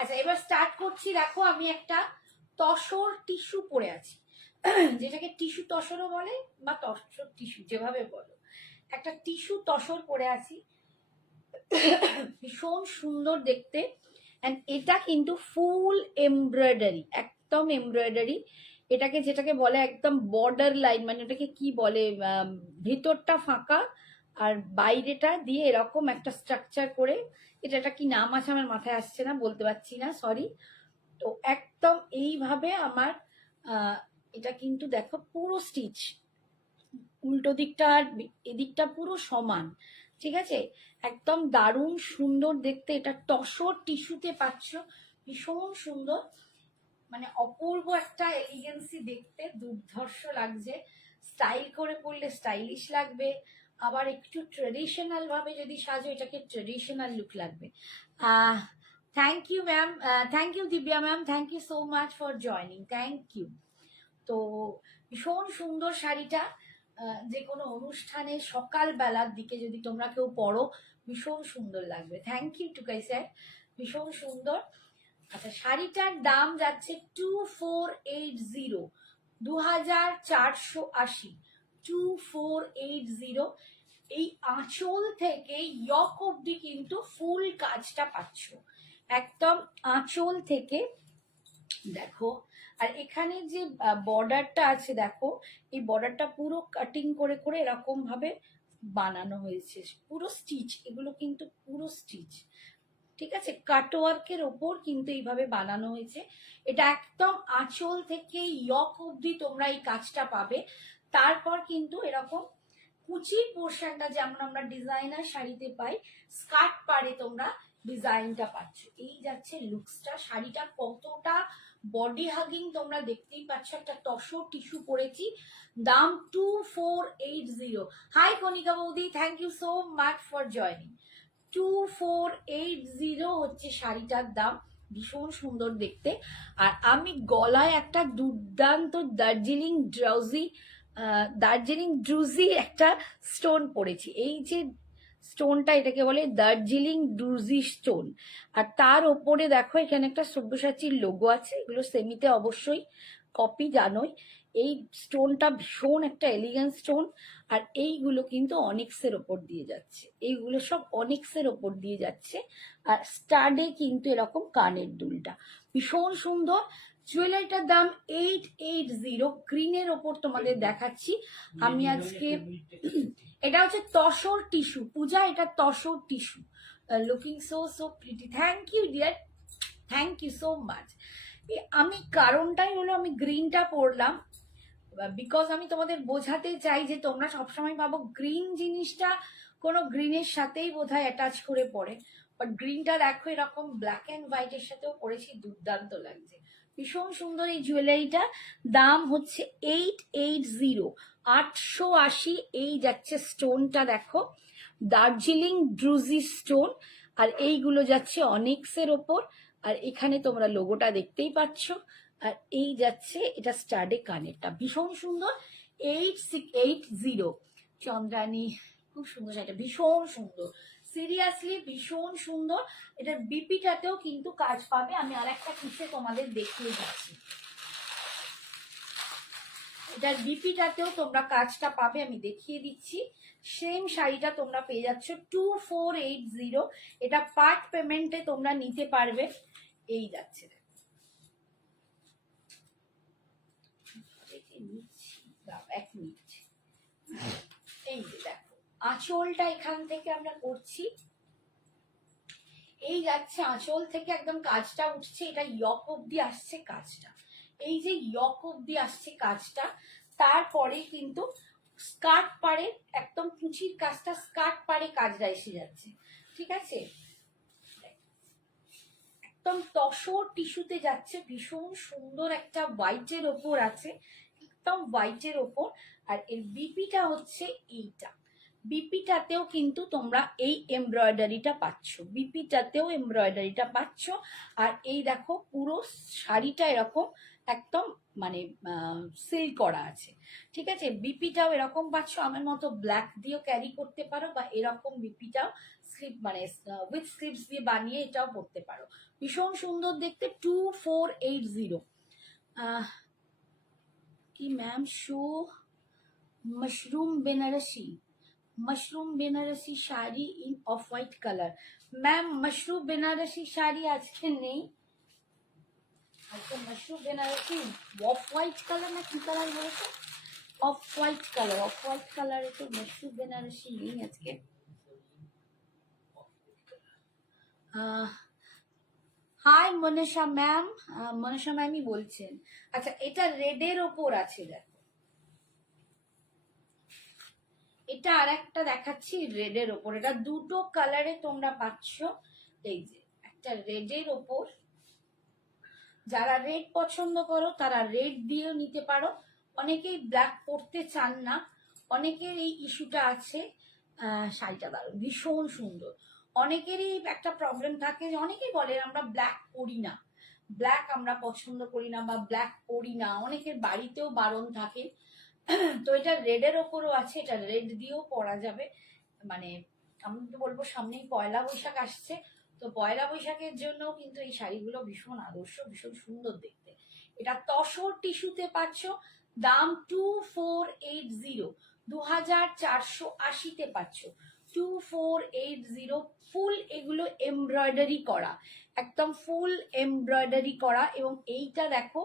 আচ্ছা এবার স্টার্ট করছি। দেখো আমি একটা তসর টিস্যু পরে আছি, যেটাকে টিস্যু তসরও বলে বা তসর টিস্যু যেভাবে বলো, একটা টিস্যু তসর পরে আছি, ভীষণ সুন্দর দেখতে। অ্যান্ড এটা কিন্তু ফুল এমব্রয়ডারি, একদম এমব্রয়ডারি। এটাকে যেটাকে বলে একদম বর্ডার লাইন, মানে এটাকে কি বলে, ভিতরটা ফাঁকা আর বাইরেটা দিয়ে এরকম একটা স্ট্রাকচার করে, এটা কি নাম আছে আমার মাথায় আসছে না, বলতে পারছি না, সরি। তো একদম এইভাবে আমার এটা কিন্তু দেখো পুরো স্টিচ, উল্টো দিকটা আর এদিকটা পুরো সমান, ঠিক আছে? একদম দারুণ সুন্দর দেখতে। এটা তসর টিস্যুতে পাচ্ছ, ভীষণ সুন্দর, মানে অপূর্ব একটা এলিগেন্সি দেখতে, দুর্ধর্ষ লাগছে। স্টাইল করে পরলে স্টাইলিশ লাগবে, আবার একটু ট্রেডিশনাল ভাবে যদি সাজো এটাকে ট্রেডিশনাল লুক লাগবে। Thank you ma'am, thank you Divya ma'am, thank you so much for joining, thank you. তো ভীষণ সুন্দর শাড়িটা, যে কোনো অনুষ্ঠানে সকালবেলার দিকে যদি তোমরা কেউ পরো ভীষণ সুন্দর লাগবে। থ্যাংক ইউ টুকাই স্যার, ভীষণ সুন্দর। আচ্ছা শাড়িটার দাম যাচ্ছে 2480, 2480, 2480। এই আঁচল থেকে ইয়ক অব্দি কিন্তু ফুল কাজটা পাচ্ছ, একদম আঁচল থেকে দেখো। আর এখানে যে বর্ডারটা আছে দেখো, এই বর্ডারটা পুরো কাটিং করে করে এরকম ভাবে বানানো হয়েছে, পুরো স্টিচ, এগুলো কিন্তু পুরো স্টিচ, ঠিক আছে? কাটওয়ার্কের ওপর কিন্তু এইভাবে বানানো হয়েছে। এটা একদম আঁচল থেকে ইয়ক অব্দি তোমরা এই কাজটা পাবে। তারপর কিন্তু এরকম কুচির পোর্শনটা যেমন আমরা ডিজাইনার শাড়িতে পাই, স্কার্ট পারে তোমরা ডিজাইনটা পাচ্ছ। এই যাচ্ছে লুকসটা, শাড়িটা কতটা বডি হাগিং তোমরা দেখতেই পাচ্ছ। একটা তসর টিস্যু পরেছি, দাম 2480। হাই কণিকা বৌদি, thank you so much for joining. 2480 হচ্ছে শাড়িটার দাম, ভীষণ সুন্দর দেখতে। আর আমি গলায় একটা দুর্দান্ত দার্জিলিং ড্রুজি একটা স্টোন পরেছি। এই যে স্টোনটা, এটাকে বলে দার্জিলিং ড্রুজি স্টোন। আর তার ওপরে দেখো এখানে একটা সব্যসাচীর লোগো আছে, এগুলো সেমিতে অবশ্যই কপি জানোই। এই স্টোনটা ভীষণ একটা এলিগেন্ট স্টোন। আর এইগুলো কিন্তু অনিক্সের ওপর দিয়ে যাচ্ছে, এইগুলো সব অনিক্সের ওপর দিয়ে যাচ্ছে। আর স্টাডে কিন্তু এরকম কানের দুলটা ভীষণ সুন্দর। জুয়েলারিটার দাম 880, গ্রিনের ওপর তোমাদের দেখাচ্ছি আমি আজকে। এটা হচ্ছে তসর টিস্যু, পূজা এটা tussar tissue, looking so so pretty. Thank you dear, thank you so much. আমি কারণটাই হলো আমি গ্রিনটা পরলাম, বিকজ আমি তোমাদের বোঝাতে চাই যে তোমরা সবসময় ভাবো গ্রিন জিনিসটা কোনো গ্রিনের সাথেই বোধহয় অ্যাটাচ করে পড়ে, বাট গ্রিনটা দেখো এরকম ব্ল্যাক অ্যান্ড হোয়াইটের সাথেও পরেছি, দুর্দান্ত লাগছে, ভীষণ সুন্দর। এই জুয়েলারিটা দাম হচ্ছে 880, 880। এই যাচ্ছে স্টোনটা দেখো, দার্জিলিং ড্রুজি স্টোন। আর এইগুলো যাচ্ছে অনিক্সের ওপর। আর এখানে তোমরা লোগোটা দেখতেই পাচ্ছ। আর এই যাচ্ছে এটা স্টাডে কানেরটা, ভীষণ সুন্দর। 880 চন্দ্রানী, খুব সুন্দর শাড়িটা, ভীষণ সুন্দর, সিরিয়াসলি ভীষণ সুন্দর। এটার বিপিটাতেও কিন্তু কাজ পাবে, আমি আর একটা পিছে তোমাদের দেখিয়ে যাচ্ছি। এটার বিপিটাতেও তোমরা কাজটা পাবে, আমি দেখিয়ে দিচ্ছি। সেম শাড়িটা তোমরা পেয়ে যাচ্ছ 2480। এটা পার্ট পেমেন্টে তোমরা নিতে পারবে। এই যাচ্ছে, এক মিনিট, এই যে দেখো আঁচলটা এখান থেকে আমরা করছি, এই যাচ্ছে আঁচল থেকে একদম কাজটা উঠছে, এটা ইয়ক অব্দি আসছে কাজটা, এই যে ইয়ক অব্দি আসছে কাজটা। তারপরে কিন্তু স্কার্ট পারে একদম কুচির কাজটা, স্কার্ট পারে কাজটা এসে যাচ্ছে, ঠিক আছে? একদম তসর টিস্যুতে যাচ্ছে, ভীষণ সুন্দর একটা হোয়াইটের ওপর আছে, একদম হোয়াইটের ওপর। আর এর বিপিটা হচ্ছে এইটা, বিপিটাতেও কিন্তু তোমরা এই এমব্রয়ডারিটা পাচ্ছ, বিপিটাতেও এমব্রয়ডারিটা পাচ্ছ। আর এই দেখো পুরো শাড়িটা এরকম একদম মানে সিল করা আছে, ঠিক আছে? বিপিটাও এরকম পাচ্ছ, আমার মতো ব্ল্যাক দিয়েও ক্যারি করতে পারো বা এরকম বিপিটাও স্লিপ মানে উইথ স্লিপস দিয়ে বানিয়ে এটাও পরতে পারো, ভীষণ সুন্দর দেখতে। 2480। কি ma'am show mushroom Banarasi, mushroom Banarasi sari in off white colour. Ma'am mushroom Banarasi sari আজকে নেই, আজকে mushroom Banarasi off white colour না কি কালার বলেছে, off white colour, off white কালারে তো মাশরুম বেনারসি নেই আজকে। হাই মনীষা ম্যাম, মনীষা ম্যামই বলছেন। আচ্ছা এটা রেডের ওপর আছে, দেখো এটা আর একটা দেখাচ্ছি রেডের ওপর, এটা দুটো কালারে তোমরা পাচ্ছ। এই যে একটা রেডের ওপর, যারা রেড পছন্দ করো তারা রেড দিয়েও নিতে পারো, অনেকেই ব্ল্যাক পরতে চান না, অনেকের এই ইস্যুটা আছে। শাড়িটা দারুণ, ভীষণ সুন্দর। অনেকেরই একটা প্রবলেম থাকে যে অনেকেই বলে আমরা ব্ল্যাক পরি না, ব্ল্যাক আমরা পছন্দ করি না বা ব্ল্যাক পরি না, অনেকের বাড়িতেও বারণ থাকে। তো এটা রেডের ওপরও আছে, এটা রেড দিয়েও পরা যাবে। মানে আমি তো বলবো সামনেই পয়লা বৈশাখ আসছে, তো পয়লা বৈশাখের জন্য কিন্তু এই শাড়িগুলো ভীষণ আদর্শ, ভীষণ সুন্দর দেখতে। এটা তসর টিস্যুতে পাচ্ছ, দাম 2480, 2480-তে পাচ্ছ 2480। ফুল এগুলো এমব্রয়ডারি করা, একদম ফুল এমব্রয়ডারি করা, এবং এইটা দেখো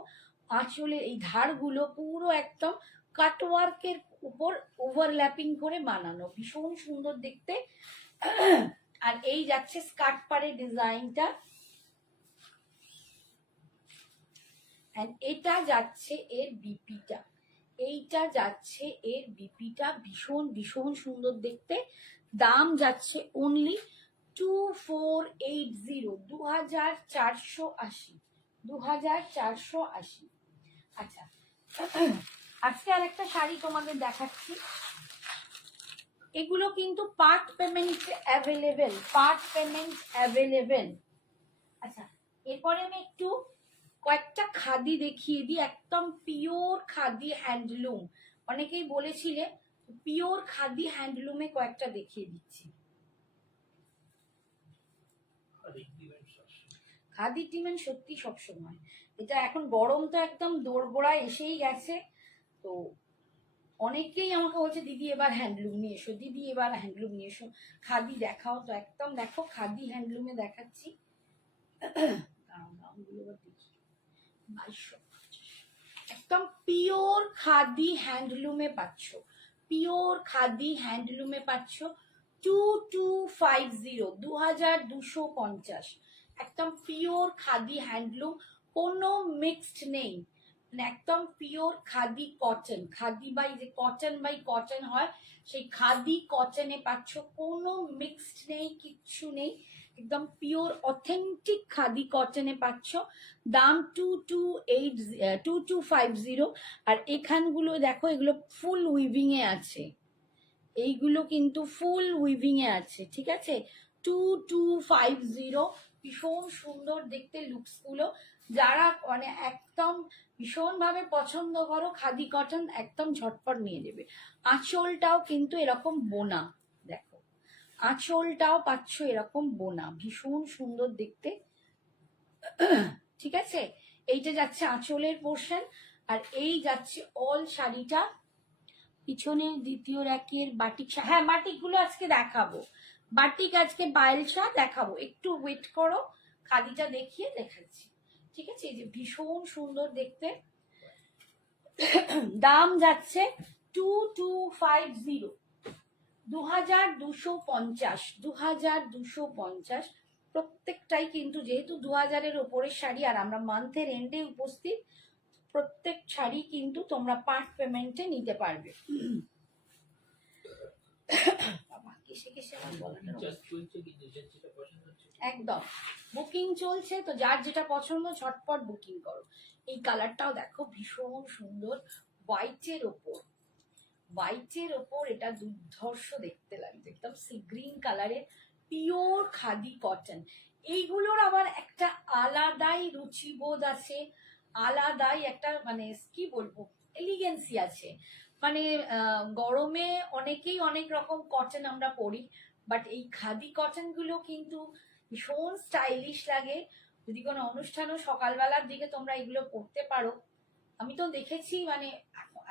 আঁচলে এই ধারগুলো পুরো একদম কাটওয়ার্কের উপর ওভারল্যাপিং করে বানানো, ভীষণ সুন্দর দেখতে। আর এই যাচ্ছে স্কার্ট পাড়ের ডিজাইনটা, এটা যাচ্ছে এর বিপিটা, এইটা যাচ্ছে এর বিপিটা, ভীষণ ভীষণ সুন্দর দেখতে। দাম যাচ্ছে অনলি 2480, 2480, 2480। আচ্ছা আজকে আর একটা শাড়ি তোমাদের দেখাচ্ছি, এগুলো কিন্তু part payment available, part payment available. আচ্ছা এরপরে আমি একটু কয়েকটা খাদি দেখিয়ে দিই, একদম পিওর খাদি হ্যান্ডলুম, অনেকেই বলেছিলে, পিওর খাদি হ্যান্ডলুমে কয়েকটা দেখিয়ে দিচ্ছি। খাদি টিমেন সত্যি সবসময়, এটা এখন গরম তো একদম দোরগোড়ায় এসেই গেছে, তো অনেকেই আমাকে বলছে দিদি এবার হ্যান্ডলুম নিয়ে এসো, দিদি এবার হ্যান্ডলুম নিয়ে এসো, খাদি দেখাও। তো একদম দেখো খাদি হ্যান্ডলুমে দেখাচ্ছি, একদম পিওর খাদি হ্যান্ডলুমে পাচ্ছ, পিওর খাদি হ্যান্ডলুমে পাচ্ছ 2250, 2250, একদম পিওর খাদি হ্যান্ডলুম, কোনো মিক্সড নেই, মানে একদম pure khadi cotton, khadi by যে কটন বাই কটন হয় সেই খাদি কটনে পাচ্ছ, কোনো মিক্সড নেই, কিচ্ছু নেই, একদম পিওর অথেন্টিক খাদি কটনে পাচ্ছ। দাম 2250। আর এখানগুলো দেখো এগুলো ফুল উইভিং এ আছে, এইগুলো কিন্তু ফুল উইভিং এ আছে, ঠিক আছে। 2250, ভীষণ সুন্দর দেখতে লুকস গুলো, যারা মানে একদম ভীষণ ভাবে পছন্দ করো খাদি কটন, একদম ঝটপট নিয়ে নেবে। আঁচলটাও কিন্তু এরকম বোনা, দেখো আঁচলটাও পাচ্ছ এরকম বোনা, ভীষণ সুন্দর দেখতে, ঠিক আছে। এইটা যাচ্ছে আঁচলের পোর্শন, আর এই যাচ্ছে অল শাড়িটা। পিছনের দ্বিতীয় র্যাকের বাটিক, হ্যাঁ বাটিক গুলো আজকে দেখাবো, বাটিক আজকে বায়েলশা দেখাবো, একটু ওয়েট করো, খাদিটা দেখিয়ে দেখাচ্ছি, ঠিক আছে। এই যে ভীষণ সুন্দর দেখতে, দাম যাচ্ছে 2250, 2250, 2250। প্রত্যেকটাই কিন্তু যেহেতু 2000-এর ওপরের শাড়ি আর আমরা মান্থের এন্ডে উপস্থিত, প্রত্যেক শাড়ি কিন্তু তোমরা পার্ট পেমেন্টে নিতে পারবে। একদম বুকিং চলছে, তো যার যেটা পছন্দ ঝটপট বুকিং করো। এই কালারটাও দেখো ভীষণ সুন্দর, হোয়াইটের ওপর, হোয়াইটের ওপর এটা দুর্ধর্ষ দেখতে লাগছে, একদম সি গ্রিন কালারের পিওর খাদি কটন। এইগুলোর আবার একটা আলাদাই রুচিবোধ আছে, আলাদাই একটা মানে কি বলবো এলিগেন্সি আছে। মানে গরমে অনেকেই অনেক রকম কটন আমরা পরি, বাট এই খাদি কটন গুলো কিন্তু ভীষণ স্টাইলিশ লাগে। যদি কোনো অনুষ্ঠানও সকালবেলার দিকে তোমরা এগুলো পরতে পারো। আমি তো দেখেছি মানে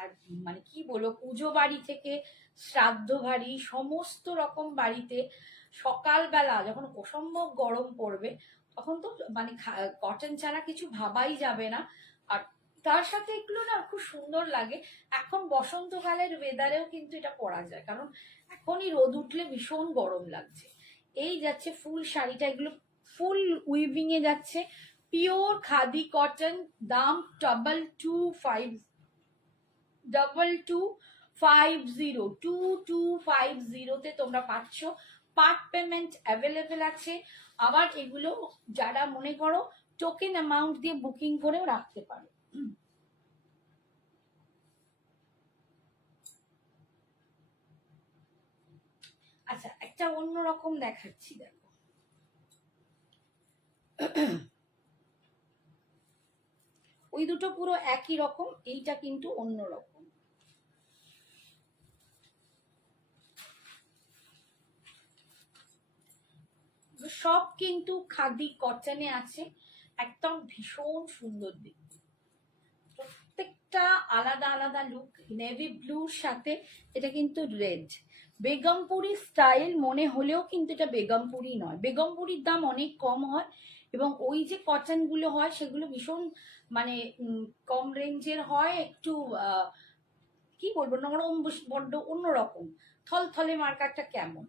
আর মানে কি বলবো, পুজো বাড়ি থেকে শ্রাদ্ধ বাড়ি সমস্ত রকম বাড়িতে সকালবেলা যখন অসম্ভব গরম পড়বে তখন তো মানে কটন ছাড়া কিছু ভাবাই যাবে না। আর তার সাথে এগুলো না খুব সুন্দর লাগে। এখন বসন্তকালের ওয়েদারেও কিন্তু এটা পরা যায়, কারণ এখনই রোদ উঠলে ভীষণ গরম লাগছে। এই যাচ্ছে ফুল শাড়িটা, এগুলো ফুল উইভিং এ যাচ্ছে, পিওর খাদি কটন, দাম 2250 তোমরা পাচ্ছ। পার্ট পেমেন্ট অ্যাভেলেবেল আছে। আবার এগুলো যারা মনে করো টোকেন অ্যামাউন্ট দিয়ে বুকিং করেও রাখতে পারো। আচ্ছা, একটা অন্যরকম দেখাচ্ছি, দেখো। ওই দুটো পুরো একই রকম, এইটা কিন্তু অন্যরকম। সব কিন্তু খাদি কটনে আছে, একদম ভীষণ সুন্দর দেখতে। প্রত্যেকটা আলাদা আলাদা লুক। নেভি ব্লুর সাথে এটা কিন্তু রেড, বেগমপুরি স্টাইল মনে হলেও কিন্তু এটা বেগমপুরি নয়। বেগমপুরির দাম অনেক কম হয় এবং ওই যে কটন গুলো হয় সেগুলো ভীষণ মানে কম রেঞ্জের হয়, একটু কি বলবো নরম, বড্ড অন্যরকম, থলথলে মার্কাটা কেমন,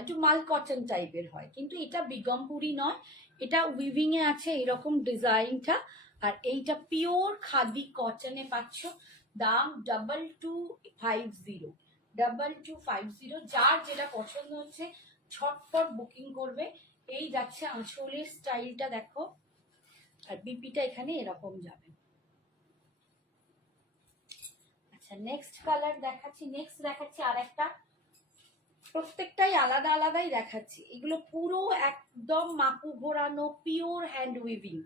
একটু মাল কটন টাইপের হয়। কিন্তু এটা বেগমপুরি নয়, এটা উইভিং এ আছে এরকম ডিজাইনটা। আর এইটা পিওর খাদি কটনে পাচ্ছ। দাম 2250। যার যেটা পছন্দ হচ্ছে ছটপট বুকিং করবে। এই যাচ্ছে আঁচলের স্টাইলটা দেখো, আর বিপিটা এখানে এরকম যাবে। আচ্ছা, নেক্সট কালার দেখাচ্ছি আর একটা। প্রত্যেকটাই আলাদা আলাদাই দেখাচ্ছি। এগুলো পুরো একদম মাকু ঘোরানো পিওর হ্যান্ড উইভিং।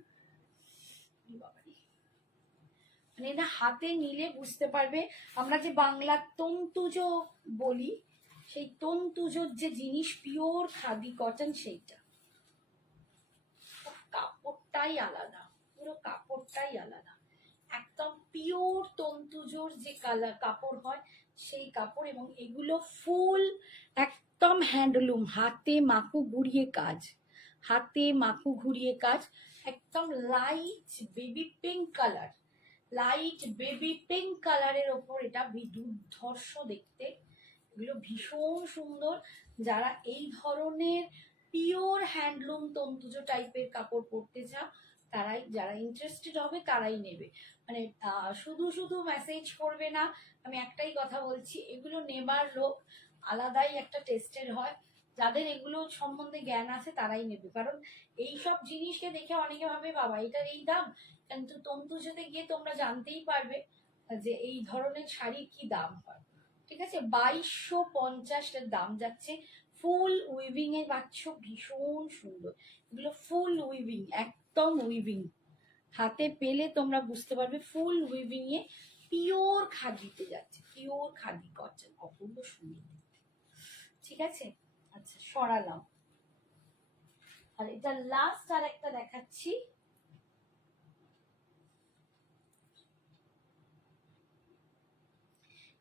মানে এটা হাতে নিলে বুঝতে পারবে, আমরা যে বাংলার তন্তুজ বলি, সেই তন্তুজোর যে জিনিস পিওর খাদি কটন, সেইটা কাপড়টাই আলাদা, পুরো কাপড়টাই আলাদা। একদম পিওর তন্তুজোর যে কাপড় হয় সেই কাপড়। এবং এগুলো ফুল একদম হ্যান্ডলুম, হাতে মাকু ঘুরিয়ে কাজ, একদম লাইট বেবি পিঙ্ক কালারের ওপর এটা দুর্ধর্ষ দেখতে। এগুলো ভীষণ সুন্দর। যারা এই ধরনের পিওর হ্যান্ডলুম তন্তুজ টাইপের কাপড় পরতে চাও, তারাই, যারা ইন্টারেস্টেড হবে তারাই নেবে। মানে শুধু শুধু মেসেজ করবে না। আমি একটাই কথা বলছি, এগুলো নেবার লোক আলাদাই একটা টেস্টের হয়। যাদের এগুলো সম্বন্ধে জ্ঞান আছে তারাই নেবে, কারণ এই সব জিনিসকে দেখে অনেকে ভাবে বাবা এটার এই দাম, কিন্তু তন্তুজতে গিয়ে তোমরা জানতেই পারবে যে এই ধরনের শাড়ির কি দাম হয়। ঠিক আছে, 2250 দাম যাচ্ছে। ফুল উইভিং এ পাচ্ছ, ভীষণ সুন্দর। এগুলো ফুল উইভিং, একদম উইভিং, হাতে পেলে তোমরা বুঝতে পারবে ফুল উইভিং এ পিওর খাদিতে যাচ্ছে, পিওর খাদি কটন, অপূর্ব সুন্দর। ঠিক আছে, আচ্ছা সরালাম। আর এটা লাস্ট আর একটা দেখাচ্ছি।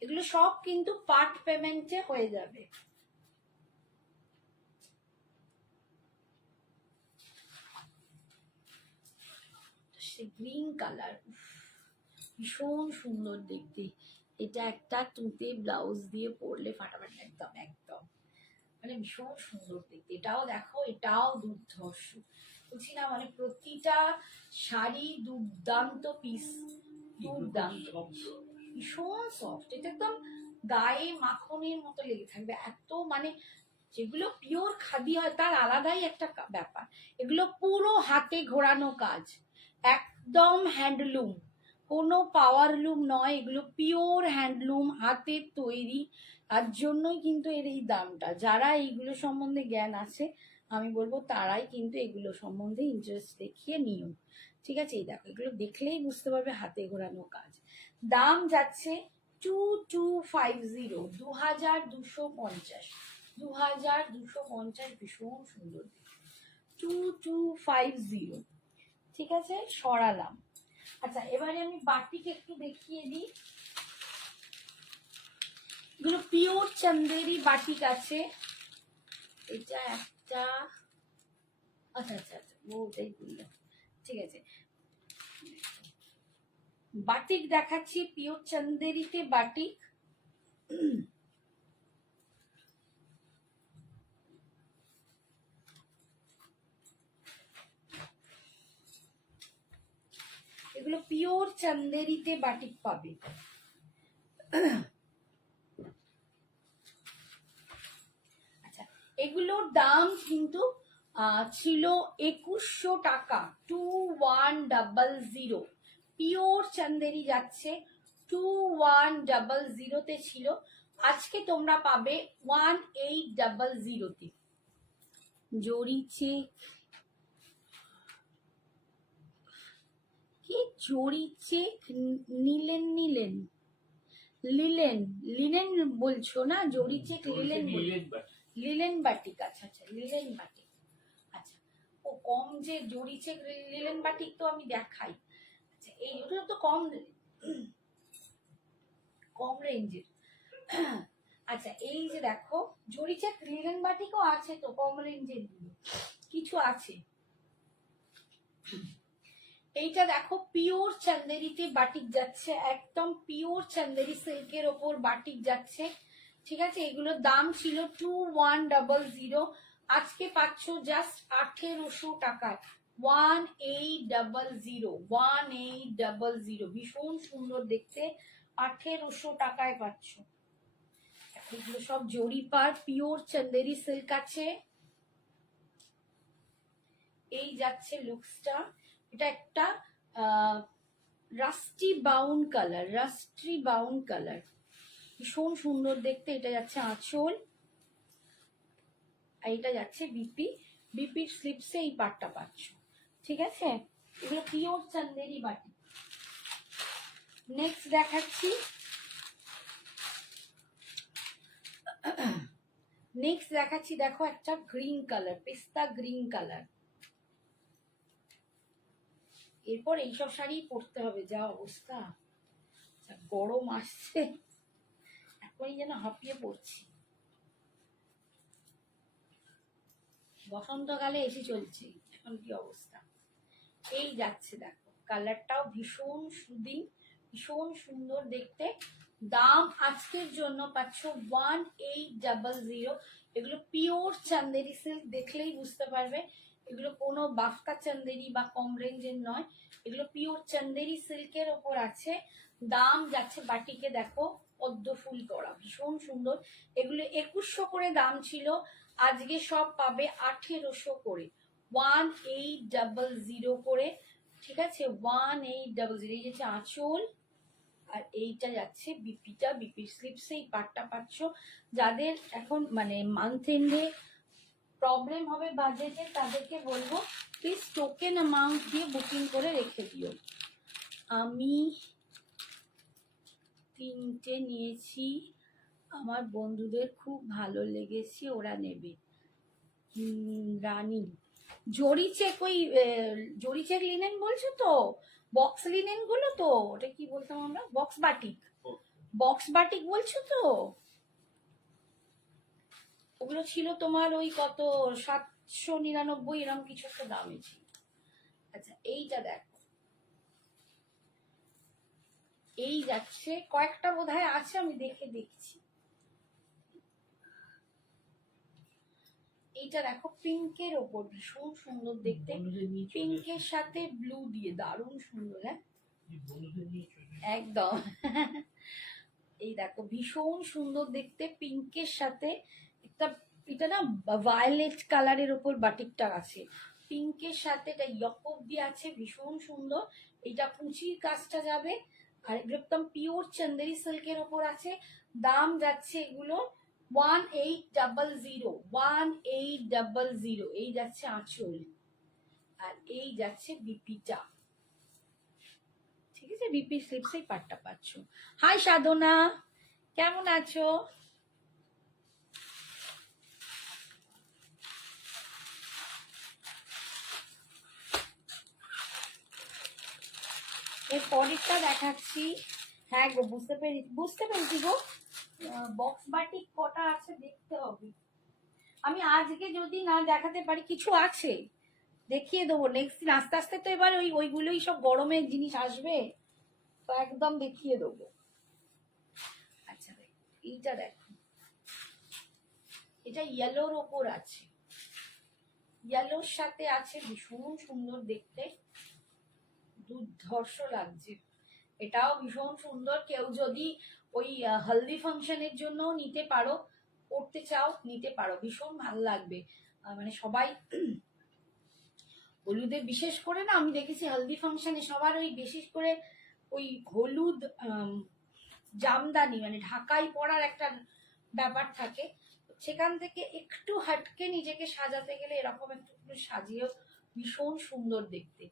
এগুলো সব কিন্তু পার্ট পেমেন্টে হয়ে যাবে। গ্রিন কালার, ভীষণ সুন্দর দেখতে। এটা একটা তুঁতে ব্লাউজ দিয়ে পরলে ফাটাফাটি, একদম একদম মানে ভীষণ সুন্দর দেখতে। এটাও দেখো, এটাও দুর্ধর্ষ, বলছি না মানে প্রতিটা শাড়ি দুর্দান্ত পিস, দুর্দান্ত, ভীষণ সফট। এটা একদম গায়ে মাখনের মতো লেগে থাকবে, এত মানে যেগুলো পিওর খাদি হয় তার আলাদাই একটা ব্যাপার। এগুলো পুরো হাতে ঘোরানো কাজ, একদম হ্যান্ডলুম, কোনো পাওয়ার লুম নয়, এগুলো পিওর হ্যান্ডলুম, হাতের তৈরি। তার জন্যই কিন্তু এর এই দামটা। যারা এইগুলো সম্বন্ধে জ্ঞান আছে আমি বলবো তারাই কিন্তু এগুলো সম্বন্ধে ইন্টারেস্ট দেখিয়ে নিও। ঠিক আছে, এই দেখো, এগুলো দেখলেই বুঝতে পারবে হাতে ঘোরানো কাজ। দাম যাচ্ছে 2250, 2250। 2250, ভীষণ সুন্দর, 2250। ঠিক আছে, সরালাম। আচ্ছা, এবারে আমি বাটিক একটু দেখিয়ে দিই। এগুলো পিওর চন্দেরি বাটিক আছে। এটা একটা, আচ্ছা আচ্ছা আচ্ছা, ওটাই বললাম, ঠিক আছে। বাটিক দেখাচ্ছি, পিওর চন্দেরিতে বাটিক। এগুলো পিওর চন্দেরিতে বাটিক পাবে। আচ্ছা, এগুলোর দাম কিন্তু ছিল 2100 টাকা, 2100। পিওর চন্দেরি যাচ্ছে 2100-তে ছিল, আজকে তোমরা পাবে 1800-তে। জরি চেক, কি জরি চেক, নিলেন নিলেন লিলেন, লিনেন বলছো না, জরি চেক লিলেন, লিলেন বাটিক। আচ্ছা আচ্ছা, লিলেন বাটিক। আচ্ছা, ও কম যে জরি চেক লিলেন বাটিক তো আমি দেখাই। আচ্ছা, এইগুলো তো কম রেঞ্জের। আচ্ছা, এই যে দেখো, জরি চেক লিলেন বাটিকও আছে তো, কম রেঞ্জের কিছু আছে। এইটা দেখো, পিওর চন্দেরিতে বাটিক যাচ্ছে, একদম পিওর চন্দেরি সিল্কের ওপর বাটিক যাচ্ছে। ঠিক আছে, এগুলোর দাম ছিল 2100, আজকে পাচ্ছ জাস্ট 1800 টাকায়, 1800, 1800। ভীষণ সুন্দর দেখতে, 1800 টাকায় পাচ্ছ। এগুলো সব জরিপার পিওর চন্দেরি সিল্ক আছে। এই যাচ্ছে লুকসটা, এটা একটা রাস্টি বাউন কালার, রাস্টি বাউন কালার, ভীষণ সুন্দর দেখতে। এটা যাচ্ছে আঁচল, আর এটা যাচ্ছে বিপি, বিপির স্লিপসে এই পাটটা পাচ্ছ। ঠিক আছে, এগুলো পিওর চন্দেরি বাটি। নেক্সট দেখাচ্ছি, নেক্সট দেখাচ্ছি, দেখো একটা গ্রিন কালার, পেস্তা গ্রিন কালার। এরপর এইসব শাড়ি পরতে হবে, যা অবস্থা, গরম আসছে, এখনই যেন হাঁপিয়ে পড়ছি। বসন্তকালে এসে চলছে, এখন কি অবস্থা। এই যাচ্ছে দেখো, কালারটাও ভীষণ সুদিং, ভীষণ সুন্দর দেখতে। দাম আজকের জন্য পাচ্ছ 1800। এগুলো পিওর চান্দেরি সিল্ক, দেখলেই বুঝতে পারবে এগুলো কোনো বাফকা চান্দেরি বা কম রেঞ্জের নয়, এগুলো পিওর চান্দেরি সিল্কের ওপর আছে। দাম যাচ্ছে বাটিকে দেখো, পদ্ম ফুল করা, ভীষণ সুন্দর। এগুলো 2100 করে দাম ছিল, আজকে সব পাবে 1800 করে, 1800 করে। ঠিক আছে, 1800। এই যাচ্ছে আঁচল, আর এইটা যাচ্ছে বিপিটা, বিপির স্লিপসে এই পাটটা পাচ্ছ। যাদের এখন মানে মান্থ এন্ডে প্রবলেম হবে বাজেটে, তাদেরকে বলবো প্লিজ টোকেন অ্যামাউন্ট দিয়ে বুকিং করে রেখে দিও। আমি 3টে নিয়েছি, আমার বন্ধুদের খুব ভালো লেগেছে, ওরা নেবে। রানী, জরি চেক, ওই জরি চেক লিনেন বলছো তো, বক্স লিনেন গুলো তো, ওটা কি বলতাম আমরা, বক্স বাটিক, বক্স বাটিক বলছো তো। ওগুলো ছিল তোমার ওই কত 799 এরকম কিছু একটা দামে ছিল। আচ্ছা, এইটা দেখো, এই যাচ্ছে, কয়েকটা বোধহয় আছে, আমি দেখছি। এইটা দেখো, পিঙ্কের ওপর, ভীষণ সুন্দর দেখতে, পিঙ্কের সাথে ব্লু দিয়ে, দারুণ সুন্দর। হ্যাঁ, একদম। এই দেখো, ভীষণ সুন্দর দেখতে, পিঙ্কের সাথে একটা, এটা না ভায়োলেট কালারের ওপর বাটিকটা আছে, পিঙ্কের সাথে এটা ইয়কপ দিয়ে আছে, ভীষণ সুন্দর। এটা কুচির কাজটা যাবে, আর একদম পিওর চন্দেরি সিল্কের ওপর আছে। দাম যাচ্ছে এগুলো 1800, 1800। এই যাচ্ছে আঁচল, আর এই যাচ্ছে বিপিটা। ঠিক আছে, বিপি স্লিপস এই পাটটা পাচ্ছ। হাই সাধনা, কেমন আছো? এর পরেরটা দেখাচ্ছি। হ্যাঁ গো, বুঝতে পেরেছি গো। বক্স বাটিক কটা আছে দেখতে হবে। আমি আজকে যদি না দেখাতে পারি, কিছু আছে দেখিয়ে দেবো নেক্সট দিন। আস্তে আস্তে তো এবার ওইগুলোই সব গরমের জিনিস আসবে, তো একদম দেখিয়ে দেবো। আচ্ছা এইটা দেখো, এটা ইয়েলোর ওপর আছে, ইয়েলোর সাথে আছে, ভীষণ সুন্দর দেখতে, দুর্ধর্ষ লাগছে। এটাও ভীষণ সুন্দর। কেউ যদি ওই হলদি ফাংশনের জন্য নিতে পারো, পড়তে চাও নিতে পারো, ভীষণ ভালো লাগবে। মানে সবাই হলুদের বিশেষ করে না, আমি দেখেছি হলদি ফাংশনে সবার ওই বিশেষ করে ওই হলুদ জামদানি মানে ঢাকাই পরার একটা ব্যাপার থাকে, সেখান থেকে একটু হাটকে নিজেকে সাজাতে গেলে এরকম একটু সাজিয়েও ভীষণ সুন্দর দেখতে।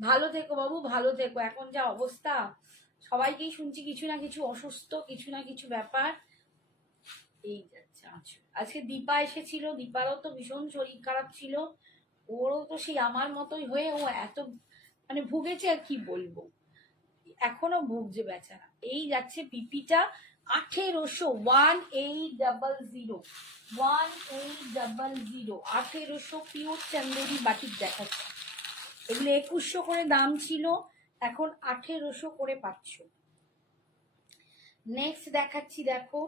ভালো থেকো বাবু, ভালো থেকো। এখন যা অবস্থা, সবাইকেই শুনছি কিছু না কিছু অসুস্থ, কিছু না কিছু ব্যাপার। এই যাচ্ছে আজকে দীপা এসেছিল, দীপারও তো ভীষণ শরীর খারাপ ছিল, ওরও তো সেই আমার মতোই হয়ে ও এত মানে ভুগেছে, আর কি বলবো, এখনো ভুগছে বেচারা। এই যাচ্ছে পিপিটা 1800, 1800, 1800 পিওর চান্দেরি বাটিক দেখাচ্ছে। এগুলো 2100 করে দাম ছিল, এখন 1800 করে পাচ্ছ। নেক্সট দেখাচ্ছি, দেখো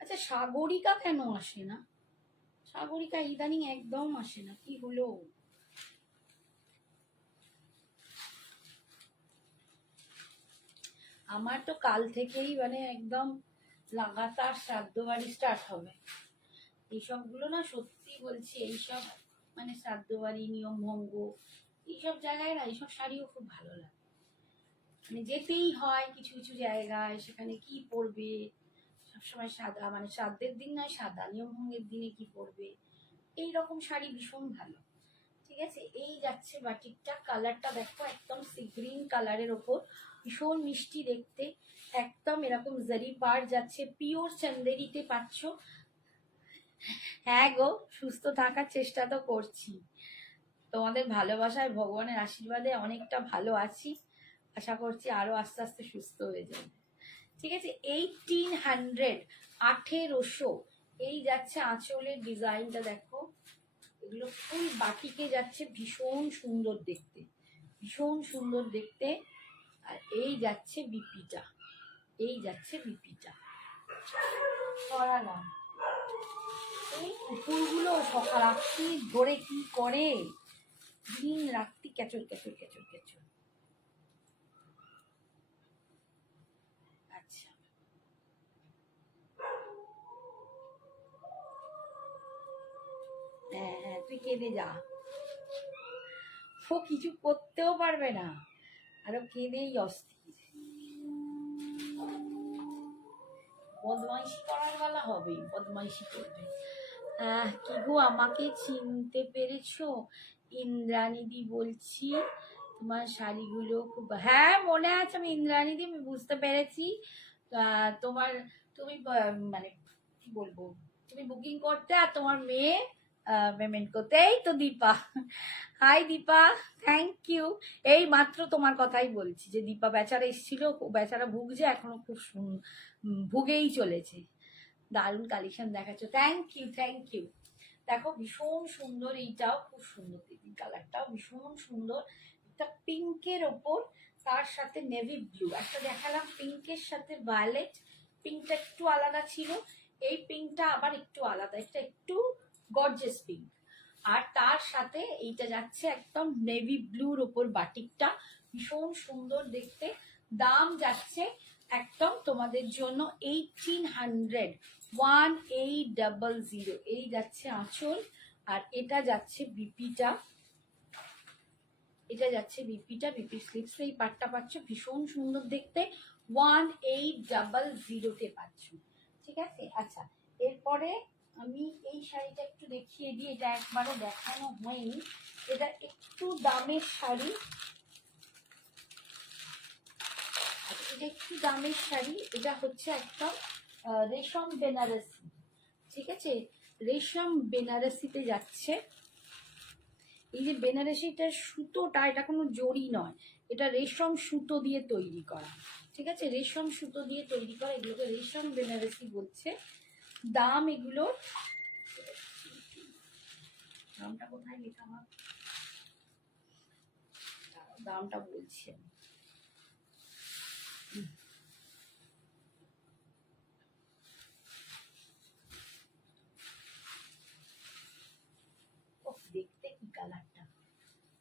আচ্ছা সাগরিকা কেন আসে না? সাগরিকা ইদানিং একদম আসে না, কি হলো? আমার তো কাল থেকেই মানে একদম লাগাতার শ্রাদ্ধ বাড়ি স্টার্ট হবে। এইসবগুলো না সত্যি বলছি, এইসব মানে শ্রাদ্ধ বাড়ি, নিয়ম ভঙ্গ, এইসব জায়গায় না এইসব শাড়িও খুব ভালো লাগে। মানে যেতেই হয় কিছু কিছু জায়গায়, সেখানে কি পরবে, সবসময় সাদা, মানে শ্রাদ্ধের দিন নয় সাদা, নিয়ম ভঙ্গের দিনে কি পরবে, এইরকম শাড়ি ভীষণ ভালো। ঠিক আছে, এই যাচ্ছে বাটিকটা, কালারটা দেখো একদম সি গ্রিন কালারের ওপর, ভীষণ মিষ্টি দেখতে, একদম এরকম জারি পার যাচ্ছে, পিওর চান্দেরিতে পাচ্ছ। হ্যাঁ গো, সুস্থ থাকার চেষ্টা তো করছি, তোমাদের ভালোবাসায় ভগবানের আশীর্বাদে অনেকটা ভালো আছি, আশা করছি আরো আস্তে আস্তে সুস্থ হয়ে যাবে। ঠিক আছে, 1800, 1800, এই যাচ্ছে আঁচলের ডিজাইনটা দেখো, এগুলো ফুল বাটিকে যাচ্ছে, ভীষণ সুন্দর দেখতে, ভীষণ সুন্দর দেখতে। আর এই যাচ্ছে বিপিটা, এই যাচ্ছে বিপিটা সরালাম। এই কুকুরগুলো সকাল রাত্রি ধরে কি করে, দিন রাত্রি ক্যাচর ক্যাচর ক্যাচর ক্যাচর। আচ্ছা হ্যাঁ হ্যাঁ, তুই কেঁদে যা, ও কিছু করতেও পারবে না, আরো কেঁদেই অস্থির। বদমাইশি করার বেলা হবেই, বদমাইশি করবে। কি গো, আমাকে চিনতে পেরেছো? ইন্দ্রাণীদি বলছি, তোমার শাড়িগুলো খুব, হ্যাঁ মনে আছে, আমি ইন্দ্রাণীদি, আমি বুঝতে পেরেছি। তোমার, তুমি মানে কি বলবো, তুমি বুকিং করতে আর তোমার মেয়ে পেমেন্ট করতে। এই তো Dipa, hi Dipa, thank you. এই মাত্র তোমার কথাই বলছি যে দীপা বেচারা এসেছিল, বেচারা ভুগছে এখনো, খুব ভুগেই চলেছে। দারুণ কালেকশন দেখাচ্ছ, থ্যাংক ইউ থ্যাংক ইউ। দেখো ভীষণ সুন্দর, এইটাও খুব সুন্দর, কালারটাও ভীষণ সুন্দর, একটা পিঙ্কের ওপর, তার সাথে নেভি ব্লু, একটা দেখালাম পিঙ্কের সাথে ভায়োলেট, পিঙ্কটা একটু আলাদা ছিল, এই পিঙ্কটা আবার একটু আলাদা, একটা একটু গর্জিয়াস পিঙ্ক। আর তার সাথে এইটা যাচ্ছে একদম নেভি ব্লুর ওপর বাটিকটা, ভীষণ সুন্দর দেখতে। দাম যাচ্ছে একদম তোমাদের জন্য 1800, 1800, এই যাচ্ছে আঁচল। আর এটা যাচ্ছে বিপিটা, এটা যাচ্ছে বিপিটা, বিপি স্লিপস, এই পাটটা পাচ্ছ ভীষণ সুন্দর দেখতে, 1800 পাচ্ছ। ঠিক আছে, আচ্ছা এরপরে আমি এই শাড়িটা একটু দেখিয়ে দিই, এটা একবারও দেখানো হয়নি, এটা একটু দামের শাড়ি, এটা একটু দামের শাড়ি, এটা হচ্ছে একদম রেশম বেনারসি, ঠিক আছে, রেশম বেনারসিতে যাচ্ছে। এই যে বেনারসিটার সুতোটা, এটা কোনো জড়ি নয়, এটা রেশম সুতো দিয়ে তৈরি করা, ঠিক আছে, রেশম সুতো দিয়ে তৈরি করা, এগুলোকে রেশম বেনারসি বলছে। দাম এগুলোর, দামটা কোথায় লেখা আমার, দামটা বলছি আমি। দেখতে কি কালারটা,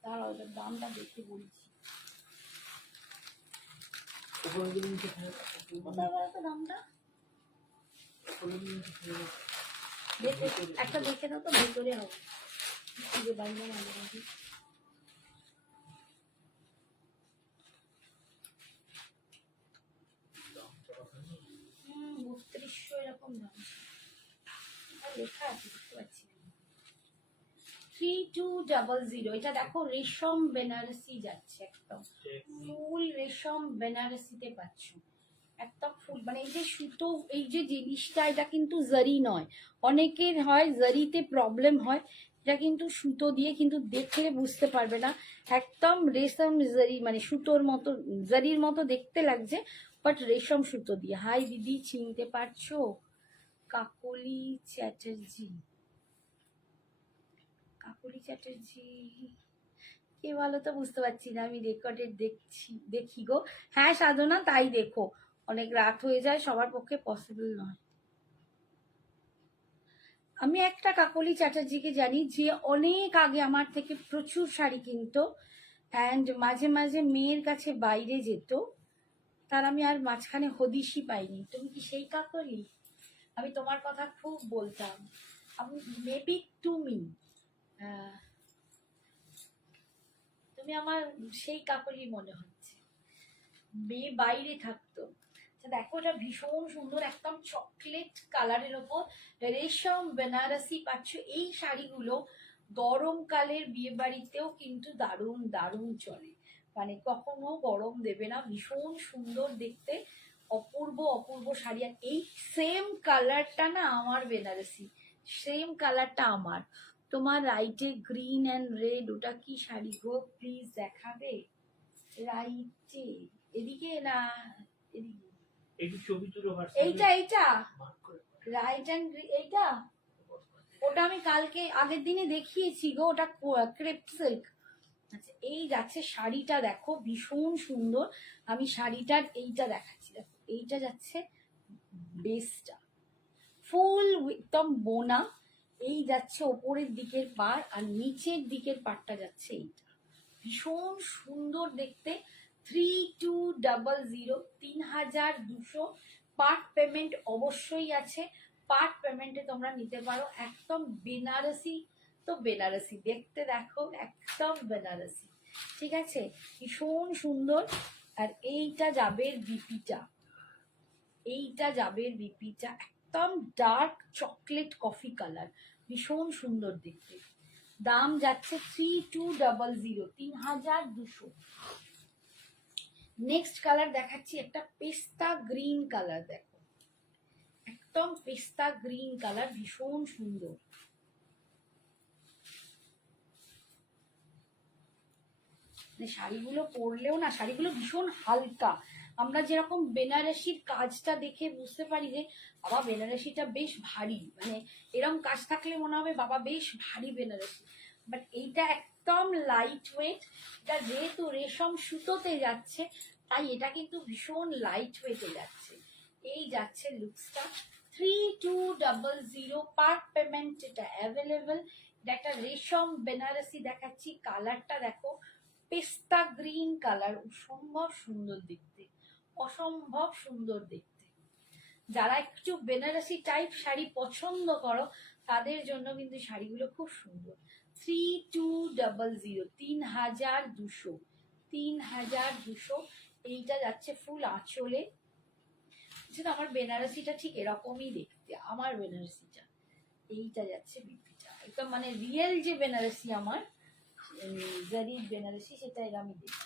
তার দামটা দেখতে বলছি, দামটা একটা দেখে দাও তো, ভেতরে হবে বাইরে মাঝে 3200 এরকম দাম লেখা আছে, বুঝতে পারছি না। 3200, এটা দেখো রেশম বেনারসি যাচ্ছে, একদম ফুল রেশম বেনারসিতে পাচ্ছ, একদম ফুল, মানে এই যে সুতো, এই যে জিনিসটা, এটা কিন্তু জারি নয়, অনেকের হয় জারিতে প্রবলেম হয়, এটা কিন্তু সুতো দিয়ে, কিন্তু দেখলে বুঝতে পারবে না, একদম রেশম জারি, মানে সুতোর মতো, জারির মতো দেখতে লাগছে, বাট রেশম সুতো দিয়ে। হাই দিদি, চিনতে পারছো? কাকলি চ্যাটার্জি, কাকলি চ্যাটার্জি কে বলো তো, বুঝতে পারছি না, আমি রেকর্ডে দেখি গো। হ্যাঁ সাধনা, তাই দেখো, অনেক রাত হয়ে যায়, সবার পক্ষে পসিবল নয়। আমি একটা কাকলি চ্যাটার্জিকে জানি, যে অনেক আগে আমার থেকে প্রচুর শাড়ি কিনতো, অ্যান্ড মাঝে মাঝে মেয়ের কাছে বাইরে যেত, তার আমি আর মাঝখানে হদিশই পাইনি। তুমি কি সেই কাকলি? আমি তোমার কথা খুব বলতাম, আমি মেবি তুমি তুমি আমার সেই কাকলি মনে হচ্ছে, মেয়ে বাইরে থাকতো। দেখো, এটা ভীষণ সুন্দর, একদম চকলেট কালারের ওপর রেশম বেনারসি পাচ্ছ। এই শাড়িগুলো গরমকালের বিয়ে বাড়িতেও কিন্তু দারুণ দারুণ চলে, মানে কখনো গরম দেবে না, ভীষণ সুন্দর দেখতে, অপূর্ব অপূর্ব শাড়ি। আর এই সেম কালারটা না আমার বেনারসি, সেম কালারটা আমার। তোমার রাইটে গ্রিন অ্যান্ড রেড, ওটা কি শাড়ি গো, প্লিজ দেখাবে? রাইটে, এদিকে না এদিকে, এইটা এইটা রাইট অ্যান্ড এইটা, ওটা আমি কালকে আগের দিনে দেখিয়েছি গো, ওটা ক্রেপ সিল্ক। আচ্ছা, এই যাচ্ছে শাড়িটা, দেখো ভীষণ সুন্দর, আমি শাড়িটার এইটা দেখাচ্ছি, দেখো এইটা যাচ্ছে বেসটা, ফুল একদম বোনা, এই যাচ্ছে ওপরের দিকের পার, আর নিচের দিকের পারটা যাচ্ছে এইটা, ভীষণ সুন্দর দেখতে। 3200, 3200। পার্ট পেমেন্ট অবশ্যই আছে, পার্ট পেমেন্টে তোমরা নিতে পারো, একদম বেনারসি, তো বেনারসি দেখতে দেখো, একদম বেনারসি, ঠিক আছে, ভীষণ সুন্দর। আর এইটা যাবে বিপিটা, এইটা যাবে বিপিটা, একদম ডার্ক চকলেট কফি কালার, ভীষণ সুন্দর দেখতে। দাম যাচ্ছে 3200, 3200। নেক্সট কালার দেখাচ্ছি, একটা পেস্তা গ্রিন কালার, দেখো একদম পেস্তা গ্রিন কালার, ভীষণ সুন্দর। শাড়িগুলো পরলেও না, শাড়িগুলো ভীষণ হালকা, আমরা যেরকম বেনারসির কাজটা দেখে বুঝতে পারি যে বাবা বেনারসিটা বেশ ভারী, মানে এরকম কাজ থাকলে মনে হবে বাবা বেশ ভারী বেনারসি, বাট এইটা একদম লাইট ওয়েট, এটা যেহেতু রেশম সুতোতে যাচ্ছে, তাই এটা কিন্তু ভীষণ লাইট ওয়েটে যাচ্ছে। এই যাচ্ছে লুকসটা, 3200, পার্ট পেমেন্ট এটা অ্যাভেলেবেল। এটা একটা রেশম বেনারসি দেখাচ্ছি, কালারটা দেখো পেস্তা গ্রিন কালার, অসম্ভব সুন্দর দেখতে, অসম্ভব সুন্দর দেখতে। যারা একটু বেনারসি টাইপ শাড়ি পছন্দ করো, তাদের জন্য কিন্তু শাড়িগুলো খুব সুন্দর। 3200, 3200, 3200। এইটা যাচ্ছে ফুল আঁচলে, আমার বেনারসিটা ঠিক এরকমই দেখতে, আমার বেনারসিটা, এইটা যাচ্ছে বিপিটা, একদম মানে রিয়েল যে বেনারসি আমার জারির বেনারসি, সেটা এর আমি দেখি।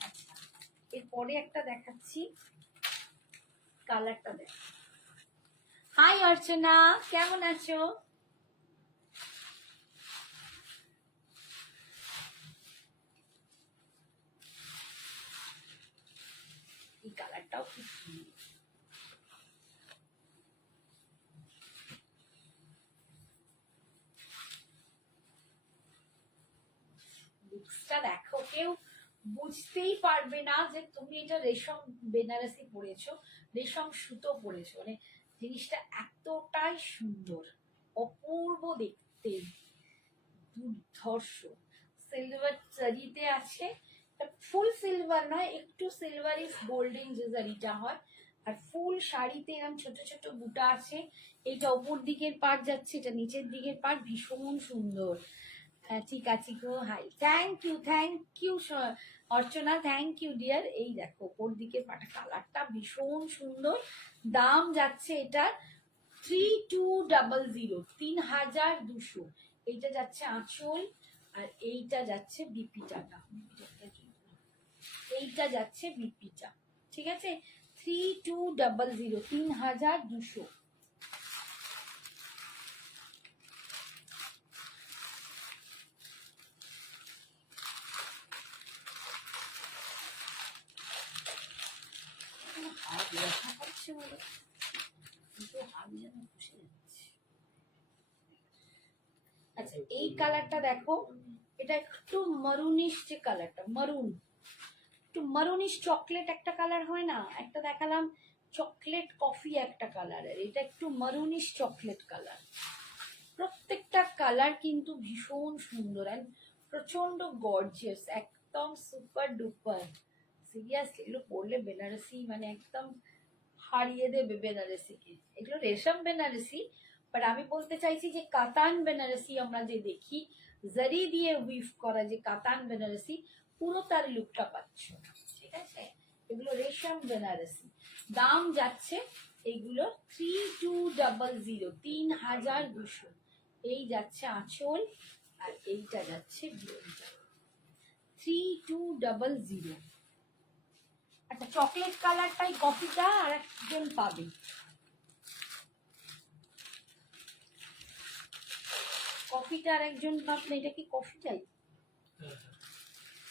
আচ্ছা, এরপরে একটা দেখাচ্ছি, কালারটা দেখ। হাই অর্চনা, কেমন আছো? এই কালারটাও খুব সুন্দর। লুকসটা দেখো, কেউ বুঝতেই পারবে না যে তুমি এটা রেশম বেনারসি পরেছো, রেশম সুতো পরেছো। মানে জিনিসটা এতটাই সুন্দর, অপূর্ব দেখতে, দুর্ধর্ষ। সিলভার জারিতে আছে, ফুল সিলভার নয়, একটু সিলভার ইস গোল্ডেন যে জারিটা হয়। আর ফুল শাড়িতে এরকম ছোট ছোট বুটা আছে। এইটা ওপর দিকের পার্ট যাচ্ছে, এটা নিচের দিকের পার্ট, ভীষণ সুন্দর। হ্যাঁ ঠিক আছে গো, hi, thank you Archana, thank you dear. এই দেখো ওপর দিকে পাটা, কালারটা ভীষণ সুন্দর। দাম যাচ্ছে এটার 3200, 3200। এইটা যাচ্ছে আঁচল, আর এইটা যাচ্ছে বিপিটাটা, এইটা যাচ্ছে বিপিটা, ঠিক আছে? 3200, 3200। আচ্ছা এই কালারটা দেখো, এটা একটু মারুনিশ যে কালারটা, মারুন, একটু মারুনিশ চকলেট একটা কালার হয় না, একটা দেখালাম চকলেট কফি একটা কালারের, এটা একটু মারুনিশ চকলেট কালার। প্রত্যেকটা কালার কিন্তু ভীষণ সুন্দর আর প্রচন্ড গর্জিয়াস, একদম সুপার ডুপার। সিরিয়াসলি এগুলো পরলে বেনারসি মানে একদম হারিয়ে দেবে বেনারসিকে। এগুলো রেশম বেনারসি, বাট আমি বলতে চাইছি যে কাতান বেনারসি আমরা যে দেখি, জারি দিয়ে উইভ করা যে কাতান বেনারসি, পুরো তার লুকটা পাচ্ছ, ঠিক আছে? এগুলো রেশম বেনারসি। দাম যাচ্ছে এইগুলো 3200, 3200। এই যাচ্ছে আঁচল, আর এইটা যাচ্ছে 3200। আচ্ছা চকলেট কালারটাই কফিটা আর একজন পাবে। কফিটা আর একজন পাবে, এটা কি কফি চাই?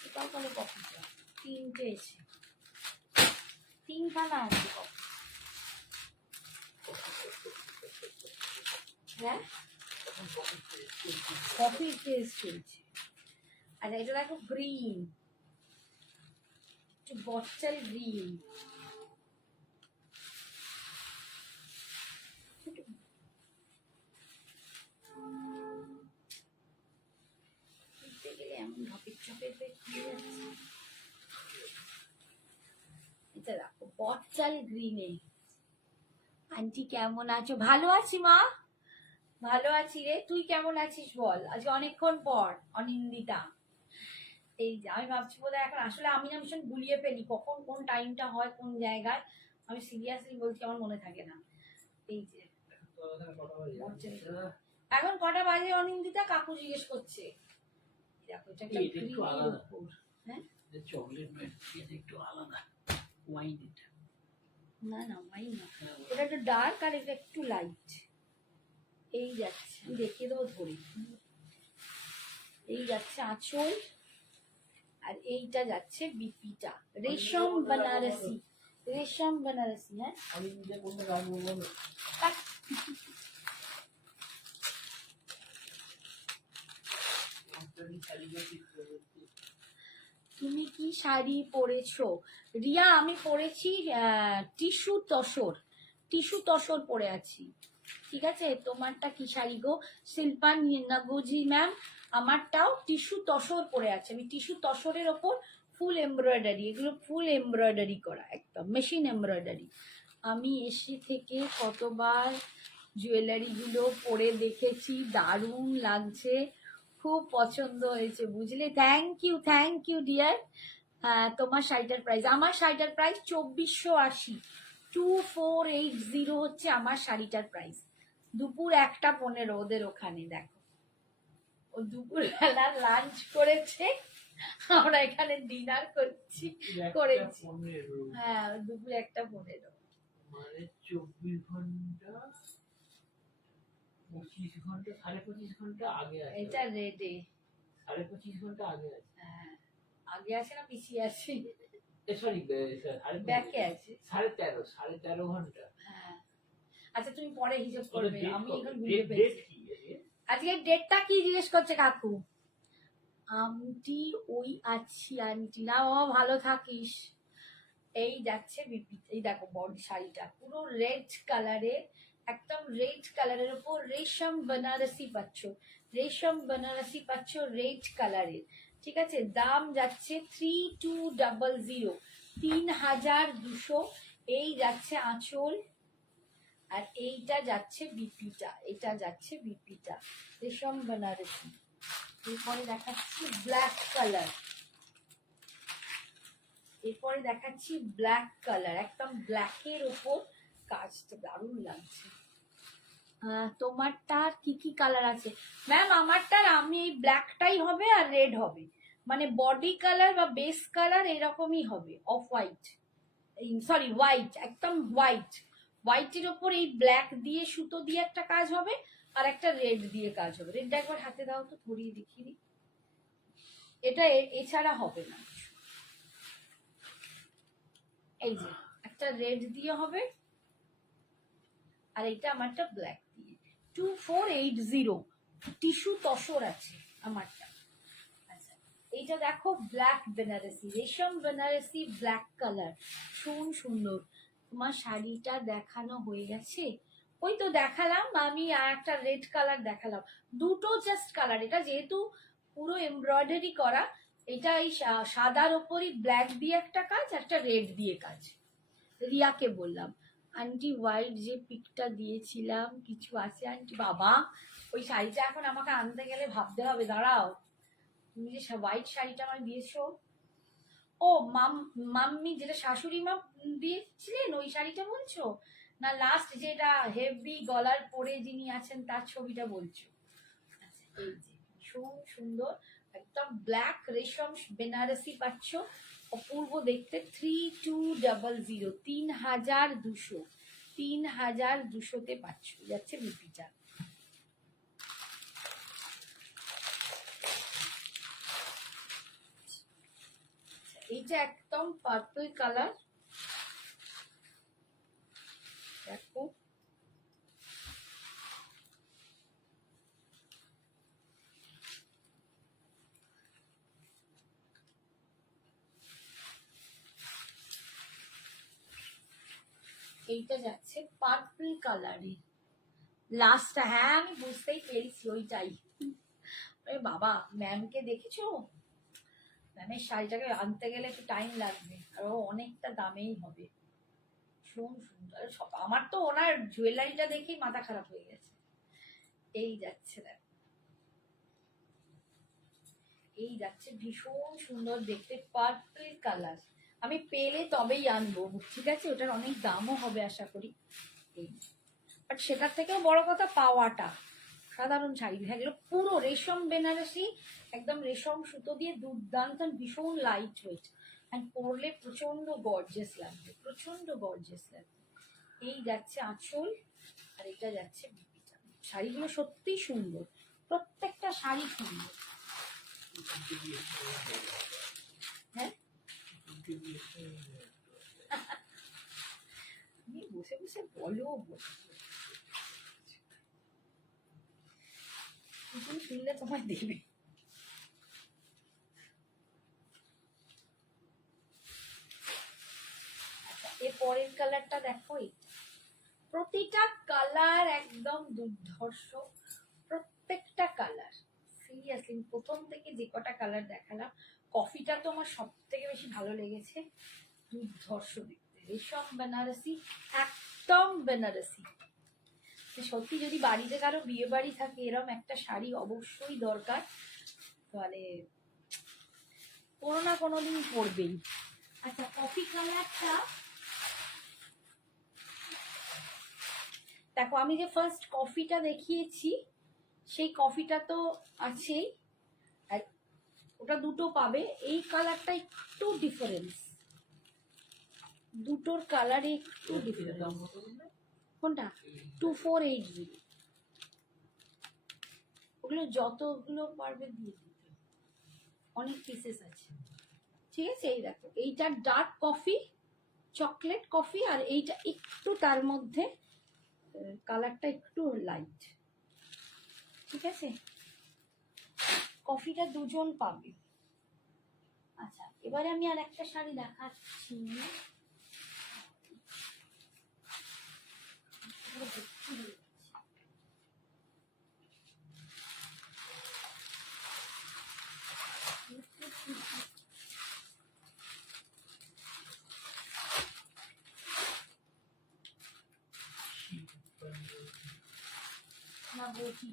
এটাও তাহলে কফি চাই, তিনটে এসে, তিনখানা আছে কফি। হ্যাঁ কফি টেস্ট চলছে। আচ্ছা এটা দেখো গ্রিন, একটু বটল গ্রিন, এমন ঢপের চপের খুলে যাচ্ছে। এটা দেখো বটল গ্রিনে। আন্টি কেমন আছো? ভালো আছি মা, ভালো আছি রে, তুই কেমন আছিস বল? আজকে অনেকক্ষণ পর অনিন্দিতা। এই যে আমি ভাবছি বোধ এখন, আসলে আমি না ভীষণ গুলিয়ে ফেলি কখন কোন টাইমটা হয় কোন জায়গায়, আমি সিরিয়াসলি বলছি আমার মনে থাকে না। এই যে এখন কটা বাজে অনিন্দিতা? কাকু জিজ্ঞেস করছে। দেখো এটা একটা ক্রিমের উপর, হ্যাঁ চকলেট একটু আলাদা, ওয়াইন এটা না না ওয়াইন না, এটা একটু ডার্ক আর এটা একটু লাইট। এই যাচ্ছে, আমি দেখিয়ে দেবো ধরে। এই যাচ্ছে আঁচল, আর এইটা যাচ্ছে বিপিটা, রেশম বেনারসি, রেশম বেনারসি। হ্যাঁ আমি নিজে কোনটা গান বলবো। তুমি কি শাড়ি পরেছো? রিয়া আমি পরেছি টিস্যু তসর, টিস্যু তসর পরে আছি, ঠিক আছে? তোমারটা কি শাড়ি গো? শিল্পা নগজি ম্যাম, আমারটাও টিস্যু তসর পরে আছে। আমি টিস্যু তসরের ওপর ফুল এমব্রয়ডারি, এগুলো ফুল এমব্রয়ডারি করা, একদম মেশিন এমব্রয়ডারি। আমি এসে থেকে কতবার জুয়েলারিগুলো পরে দেখেছি, দারুণ লাগছে, খুব পছন্দ হয়েছে বুঝলে। Thank you dear. তোমার শাড়িটার প্রাইস, আমার শাড়িটার প্রাইস 2480, 2480 হচ্ছে আমার শাড়িটার প্রাইস। দুপুর 1:15 ওদের ওখানে, দেখো ও দুপুরবেলা লাঞ্চ করেছে, আমরা এখানে ডিনার করছি, করেছি। হ্যাঁ, দুপুর 1:15। মানে 24 ঘন্টা 25 ঘন্টা 25.5 ঘন্টা আগে আছে। এটা রেডি 25.5 ঘন্টা আগে আছে। হ্যাঁ, আগে আছে না পিছিয়ে আছে? সরি, ব্যাকে আছে। 13.5 ঘন্টা। হ্যাঁ, আচ্ছা তুমি পরে হিসাব করবে, আমি এখন বুঝে ডেট পেয়েছি। কি? আজকে ডেটটা কি জিজ্ঞেস করছে কাকু? আন্টি ওই আছি আন্টি, না বাবা ভালো থাকিস। এই যাচ্ছে বিপি, এই দেখো বডি শাড়িটা পুরো রেড কালারের, একদম রেড কালারের উপর রেশম বেনারসি পাচ্ছ, রেশম বেনারসি পাচ্ছ রেড কালারের। ঠিক আছে, দাম যাচ্ছে 3200, 3200। এই যাচ্ছে আঁচল, আর এইটা যাচ্ছে বিপিটা, এটা যাচ্ছে বিপিটা রেশম বেনারসি। এরপরে দেখাচ্ছি ব্ল্যাক কালার, এরপরে দেখাচ্ছি ব্ল্যাক কালার, একদম ব্ল্যাকের ওপর কাজটা দারুণ লাগছে। তোমারটার কি কি কালার আছে? ম্যাম আমারটার আমি এই ব্ল্যাকটাই হবে আর রেড হবে, মানে বডি কালার বা বেস কালার এরকমই হবে, অফ হোয়াইট, সরি হোয়াইট, একদম হোয়াইট। হোয়াইটের ওপর এই ব্ল্যাক দিয়ে সুতো দিয়ে একটা কাজ হবে, আর একটা রেড দিয়ে কাজ হবে। রেডটা একবার হাতে দাও তো, ধরিয়ে দেখিয়ে দিই। এটা এছাড়া হবে না। এই যে একটা রেড দিয়ে হবে, আর এটা আমারটা ব্ল্যাক দিয়ে। 2480 টিস্যু তসর আছে আমারটা। আচ্ছা, এইটা দেখো ব্ল্যাক বেনারসি, রেশম বেনারসি ব্ল্যাক কালার, সুন্দর। তোমার শাড়িটা দেখানো হয়ে গেছে? ওই তো দেখালাম আমি, আর একটা রেড কালার দেখালাম, দুটো জাস্ট কালার। এটা যেহেতু পুরো এমব্রয়ডারি করা, এটা এই সাদার ওপরই ব্ল্যাক দিয়ে একটা কাজ, একটা রেড দিয়ে কাজ। রিয়াকে বললাম আন্টি হোয়াইট যে পিকটা দিয়েছিলাম কিছু আছে আন্টি? বাবা ওই শাড়িটা এখন আমাকে আনতে গেলে ভাবতে হবে, দাঁড়াও। তুমি যে হোয়াইট শাড়িটা আমার দিয়েছো, ও মাম্মি যেটা শাশুড়ি মা দিয়েছিলেন ওই শাড়িটা বলছো, না লাস্ট যেটা হেভি গলার পরে যিনি আছেন তার ছবিটা বলছো? আচ্ছা, এই যে ভীষণ সুন্দর একদম ব্ল্যাক রেশম বেনারসি পাচ্ছ, অপূর্ব দেখতে। 3200, 3200, 3200-তে পাচ্ছ, যাচ্ছে বিপিটা। এইটা একদম পার্পল কালার, দেখো এইটা যাচ্ছে পার্পল কালারে লাস্ট। হ্যাঁ আমি বুঝতেই পেরেছি ওইটাই। আরে বাবা, ম্যামকে দেখেছো? ম্যামের শাড়িটাকে আনতে গেলে একটু টাইম লাগবে, আর ও অনেকটা দামেই হবে। সুন্দর, আমার তো ওনার জুয়েলারিটা দেখেই মাথা খারাপ হয়ে গেছে। এই যাচ্ছে দেখো, এই যাচ্ছে ভীষণ সুন্দর দেখতে পার্পল কালার। আমি পেলে তবেই আনবো, ঠিক আছে? ওটার অনেক দামও হবে আশা করি। এই বাট সেটার থেকেও বড় কথা পাওয়াটা, সাধারণ শাড়ি এগুলো পুরো রেশম বেনারসি, একদম রেশম সুতো দিয়ে দুর্দান্ত, ভীষণ লাইট ওয়েট, অ্যান্ড পরলে প্রচন্ড গর্জিয়াস লাগবে, প্রচন্ড গর্জিয়াস লাগবে। এই যাচ্ছে আঁচল, আর এটা যাচ্ছে বিপিটা। শাড়িগুলো সত্যি সুন্দর, প্রত্যেকটা শাড়ি সুন্দর। হ্যাঁ তুমি বসে বসে বলো, তুমি শুনলে তোমায় দেবে। এর পরের কালারটা দেখো, প্রতিটা কালার একদম দুর্ধর্ষ, প্রত্যেকটা কালার সিরিয়াসলি। প্রথম থেকে যে কটা কালার দেখালাম, কফিটা তো আমার সব থেকে বেশি ভালো লেগেছে, দুর্ধর্ষ দেখতে, রেশম বেনারসি, একদম বেনারসি। সত্যি যদি বাড়িতে কারো বিয়ে বাড়ি থাকে, এরকম একটা শাড়ি অবশ্যই দরকার, মানে কোনো না কোনো দিন পরবেই। আচ্ছা, কফি কালারটা দেখো, আমি যে ফার্স্ট কফিটা দেখিয়েছি সেই কফিটা তো আছেই, আর ওটা দুটো পাবে। এই কালারটা একটু ডিফারেন্স, দুটোর কালারে একটু ডিফারেন্স। দাম কত বললে? কোনটা? 2480। ওগুলো যতগুলো পারবে দিয়ে দিতে, অনেক পিসেস আছে। ঠিক আছে, এই দেখো এইটা ডার্ক কফি, চকলেট কফি, আর এইটা একটু তার মধ্যে কালারটা একটু লাইট। ঠিক আছে, কফিটা দুজন পাবে। আচ্ছা, এবারে আমি আর একটা শাড়ি দেখাচ্ছি। না বলছি।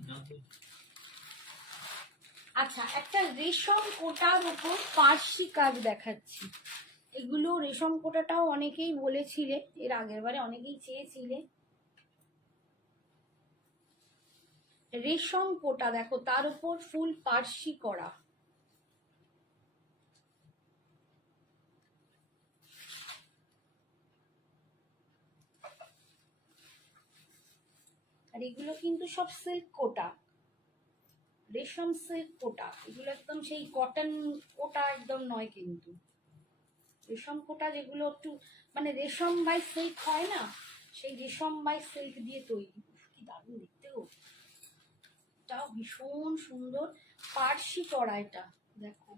আচ্ছা, একটা রেশম কোটার উপর পার্সি কাজ দেখাচ্ছি। এগুলো রেশম কোটাটাও অনেকেই বলেছিলে, এর আগের বারে অনেকেই চেয়েছিলে। রেশম কোটা দেখো, তার উপর ফুল পার্সি করা। আর এগুলো কিন্তু সব সিল্ক কোটা, রেশম সিল্ক কোটা। এগুলো একদম সেই কটন কোটা একদম নয় কিন্তু। রেশম কোটা যেগুলো একটু মানে রেশম বাই সিল্ক হয় না, সেই রেশম বাই সিল্ক দিয়ে তৈরি। কি দারুণ দেখতে গো, এটাও ভীষণ সুন্দর পার্সি করা। এটা দেখো,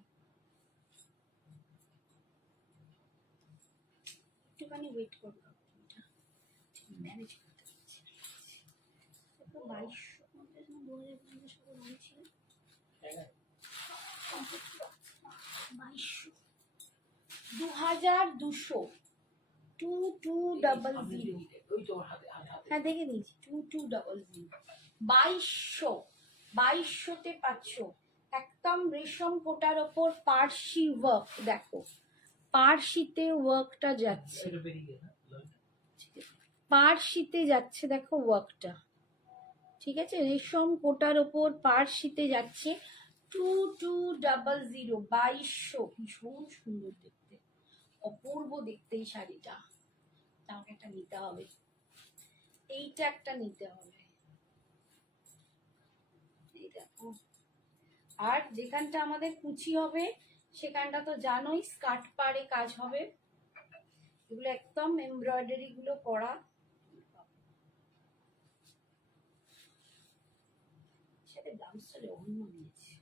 একটুখানি ওয়েট করো, এটা ম্যানেজ করতে পারছি। 2250 না 2050 টাকা দাম ছিল। 2200, 2200, 2200। ওই তো ওর হাতে হাতে হাতে। হ্যাঁ দেখে নিয়েছি, 2200, 2200তে পাচ্ছ একদম রেশম কোটার ওপর পার্সি ওয়ার্ক। দেখো পার্সিতে ওয়ার্কটা যাচ্ছে, এটা বেরিয়ে গেল, হ্যাঁ? পার্সিতে যাচ্ছে দেখো ওয়ার্কটা। ঠিক আছে, রেশম কোটার ওপর পার্সিতে যাচ্ছে 2200, 2200। ভীষণ সুন্দর দেখতে, অপূর্ব দেখতে এই শাড়িটা। আমাকে একটা নিতে হবে, এইটা একটা নিতে হবে। এই দেখো, আর যেখানটা আমাদের কুচি হবে সেখানটা তো জানোই স্কার্ট পাড়ে কাজ হবে। এগুলো একদম এমব্রয়ডারি গুলো করা। সাথে গামছালে অন্য নিয়েছি।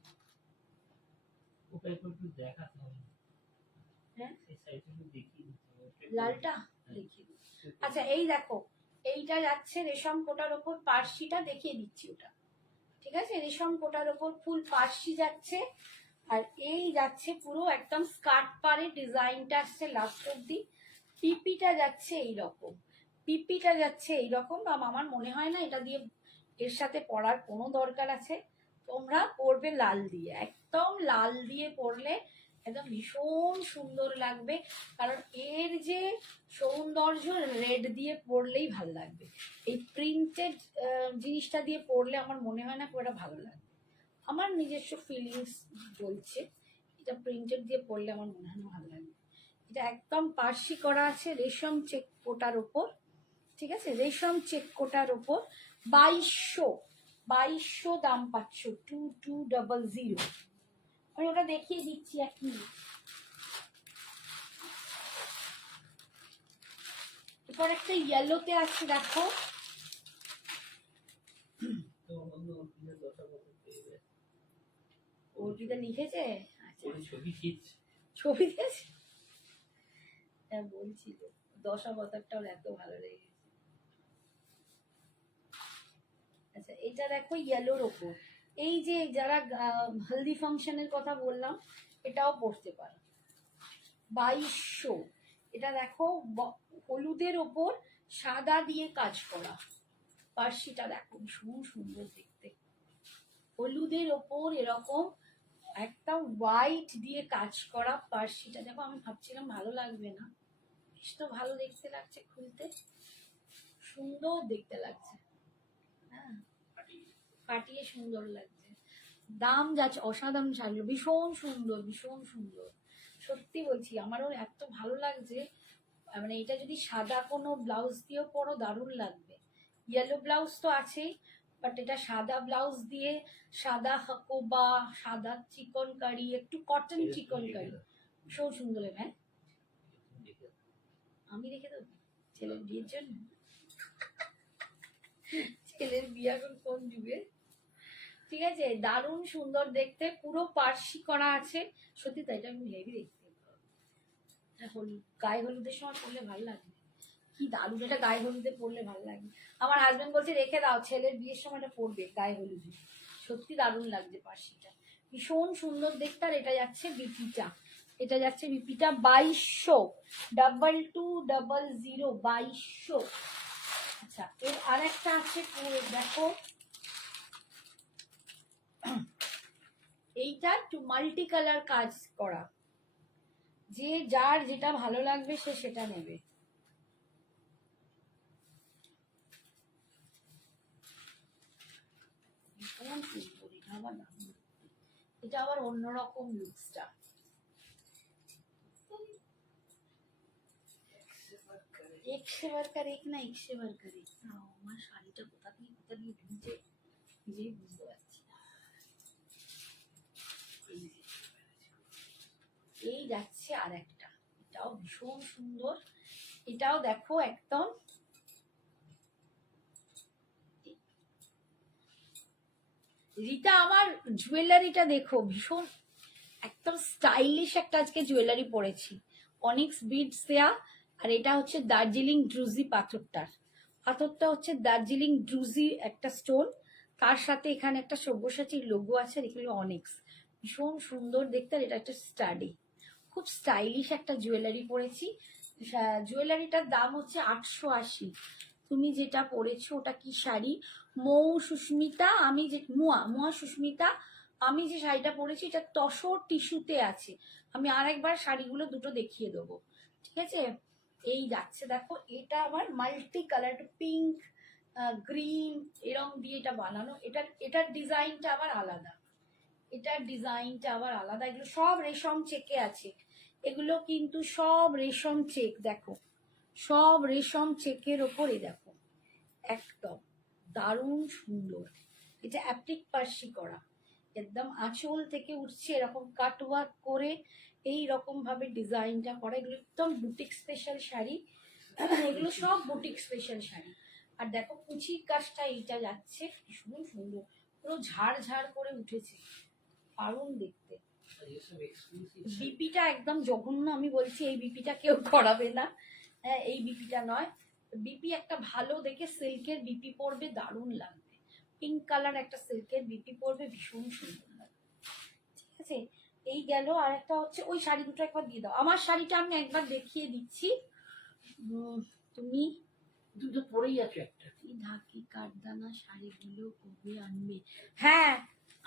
ওটা একটু দেখাতে হবে। হ্যাঁ, এই সাইডটা একটু দেখিয়ে দিতে হবে। লালটা দেখিয়ে দিই। আচ্ছা এই দেখো, এইটা যাচ্ছে রেশম কোটার ওপর পার্সিটা দেখিয়ে দিচ্ছি ওটা। ঠিক আছে, রেশম কোটার ওপর ফুল পার্সি যাচ্ছে, আর এই যাচ্ছে পুরো একদম স্কার্ট পাড়ে ডিজাইনটা আসছে লাস্ট অব্দি। পিপিটা যাচ্ছে এইরকম, পিপিটা যাচ্ছে এইরকম। আমার মনে হয় না এটা দিয়ে এর সাথে পরার কোনো দরকার আছে। তোমরা পরবে লাল দিয়ে, একদম লাল দিয়ে পরলে একদম ভীষণ সুন্দর লাগবে। কারণ এর যে সৌন্দর্য রেড দিয়ে পরলেই ভালো লাগবে। এই প্রিন্টেড জিনিসটা দিয়ে পরলে আমার মনে হয় না খুব একটা ভালো লাগবে। আমার নিজস্ব ফিলিংস বলছে, এটা প্রিন্টেড দিয়ে পরলে আমার মনে হয় না ভালো লাগবে। এটা একদম পার্সি করা আছে রেশম চেক কোটার ওপর। ঠিক আছে, রেশম চেক কোটার ওপর 2200 দাম পাচ্ছ, 2200। আমি ওটা দেখিয়ে দিচ্ছি এক মিনিট। এরপর একটা ইয়েলোতে আছে দেখো, তো অন্য দিনের দশা কত পেয়ে যাবে। ওটিতে লিখেছে। আচ্ছা, ওই ছবি খিচ্ছে। ছবি দিয়েছে। হ্যাঁ বলছি তো, দশাবতারটা ওর এত ভালো লেগেছে। আচ্ছা এটা দেখো ইয়েলোর ওপর, এই যে যারা হলদি ফাংশনের কথা বললাম, এটাও পড়তে পারো। 2200। এটা দেখো হলুদের ওপর সাদা দিয়ে কাজ করা পার্সিটা, দেখো ভীষণ সুন্দর দেখতে। হলুদের ওপর এরকম একটা হোয়াইট দিয়ে কাজ করা পার্সিটা দেখো। আমি ভাবছিলাম ভালো লাগবে না, বেশ তো ভালো দেখতে লাগছে, খুলতে সুন্দর দেখতে লাগছে। হ্যাঁ, ফাটিয়ে সুন্দর লাগছে। দাম যাচ্ছে, অসাধারণ শাড়ি, ভীষণ সুন্দর, ভীষণ সুন্দর। সত্যি বলছি, আমারও এত ভালো লাগছে। মানে এটা যদি সাদা কোনো ব্লাউজ দিয়েও পরো দারুণ লাগবে। ইয়েলো ব্লাউজ তো আছেই, বাট এটা সাদা ব্লাউজ দিয়ে, সাদা হাকোবা, সাদা চিকন কারি, একটু কটন চিকন কারি, ভীষণ সুন্দর লাগে। হ্যাঁ, আমি রেখে দেবো ছেলের বিয়ের জন্য। ছেলের বিয়ে এখন কোন যুগে। ঠিক আছে, দারুণ সুন্দর দেখতে, পুরো পার্সি করা আছে। সত্যি তাই, এটা আমি হেভি দেখতে। গায়ে হলুদের সময় পরলে ভালো লাগবে, কি দারুণ এটা গায়ে হলুদে পরলে ভালো লাগবে। আমার হাজবেন্ড বলছে রেখে দাও, ছেলের বিয়ের সময় এটা পরবে গায়ে হলুদে। সত্যি দারুণ লাগছে পার্সিটা, ভীষণ সুন্দর দেখতে। আর এটা যাচ্ছে বিপিটা, এটা যাচ্ছে বিপিটা 2200, 2200, 2200। আচ্ছা, এর আর একটা আছে, দেখো এইটা একটু মাল্টি কালার কাজ করা, যে যার যেটা ভালো লাগবে সে সেটা নেবে। এটা আবার অন্যরকম লুকসটা। এক সে বারকার এক না, এক সে বারকার এক। আমার শাড়িটা কোথা দিয়ে ঢুকছে নিজেই বুঝতে পারছি না। এই যাচ্ছে আর একটা, এটাও ভীষণ সুন্দর। এটাও দেখো একদম রিতা, আমার জুয়েলারিটা দেখো, ভীষণ একদম স্টাইলিশ একটা আজকে জুয়েলারি পরেছি, অনিক্স বিডস দেয়া। আর এটা হচ্ছে দার্জিলিং ড্রুজি পাথরটা হচ্ছে দার্জিলিং ড্রুজি একটা স্টোন, তার সাথে এখানে একটা সব্যসাচীর লোগো আছে, আর এখানে অনিক্স, ভীষণ সুন্দর দেখতে। আর এটা একটা স্টাডি, খুব স্টাইলিশ একটা জুয়েলারি পরেছি। জুয়েলারিটার দাম হচ্ছে 880। তুমি যেটা পরেছো ওটা কি শাড়ি? মৌ সুস্মিতা, আমি যে মুয়া সুস্মিতা, আমি যে শাড়িটা পরেছি এটা তসর টিস্যুতে আছে। আমি আরেকবার শাড়িগুলো দুটো দেখিয়ে দেবো, ঠিক আছে? এই যাচ্ছে দেখো, এটা আমার মাল্টি কালার, পিঙ্ক, গ্রিন, এরকম দিয়ে এটা বানানো। এটার ডিজাইনটা আবার আলাদা, এগুলো সব রেশম চেকে আছে, এগুলো কিন্তু সব রেশম চেক, দেখো সব রেশম চেকের ওপরে দেখো, একদম দারুণ সুন্দর। এটা অ্যাপ্লিক পার্সি করা, একদম আঁচল থেকে উঠছে এরকম কাটওয়ার্ক করে, এই রকম ভাবে ডিজাইনটা করা। এগুলো একদম বুটিক স্পেশাল শাড়ি, এগুলো সব বুটিক স্পেশাল শাড়ি। আর দেখো কুচির কাজটা এইটা যাচ্ছে, ভীষণ সুন্দর, পুরো ঝাড় ঝাড় করে উঠেছে, দারুণ দেখতে। বিপিটা একদম জঘন্য, আমি বলছি এই বিপিটা কেউ করাবে না। হ্যাঁ, এই বিপিটা নয়, বিপি একটা ভালো দেখে সিল্কের বিপি পরবে, দারুণ লাগবে। পিঙ্ক কালার একটা সিল্কের বিপি পরবে, ভীষণ সুন্দর লাগবে। ঠিক আছে, এই গেল। আর একটা হচ্ছে ওই শাড়ি দুটো একবার দিয়ে দাও, আমার শাড়িটা আমি একবার দেখিয়ে দিচ্ছি। তুমি দুটো পরেই আছো একটা। ঢাকি কাঠদানা শাড়িগুলো কবে আনবে? হ্যাঁ,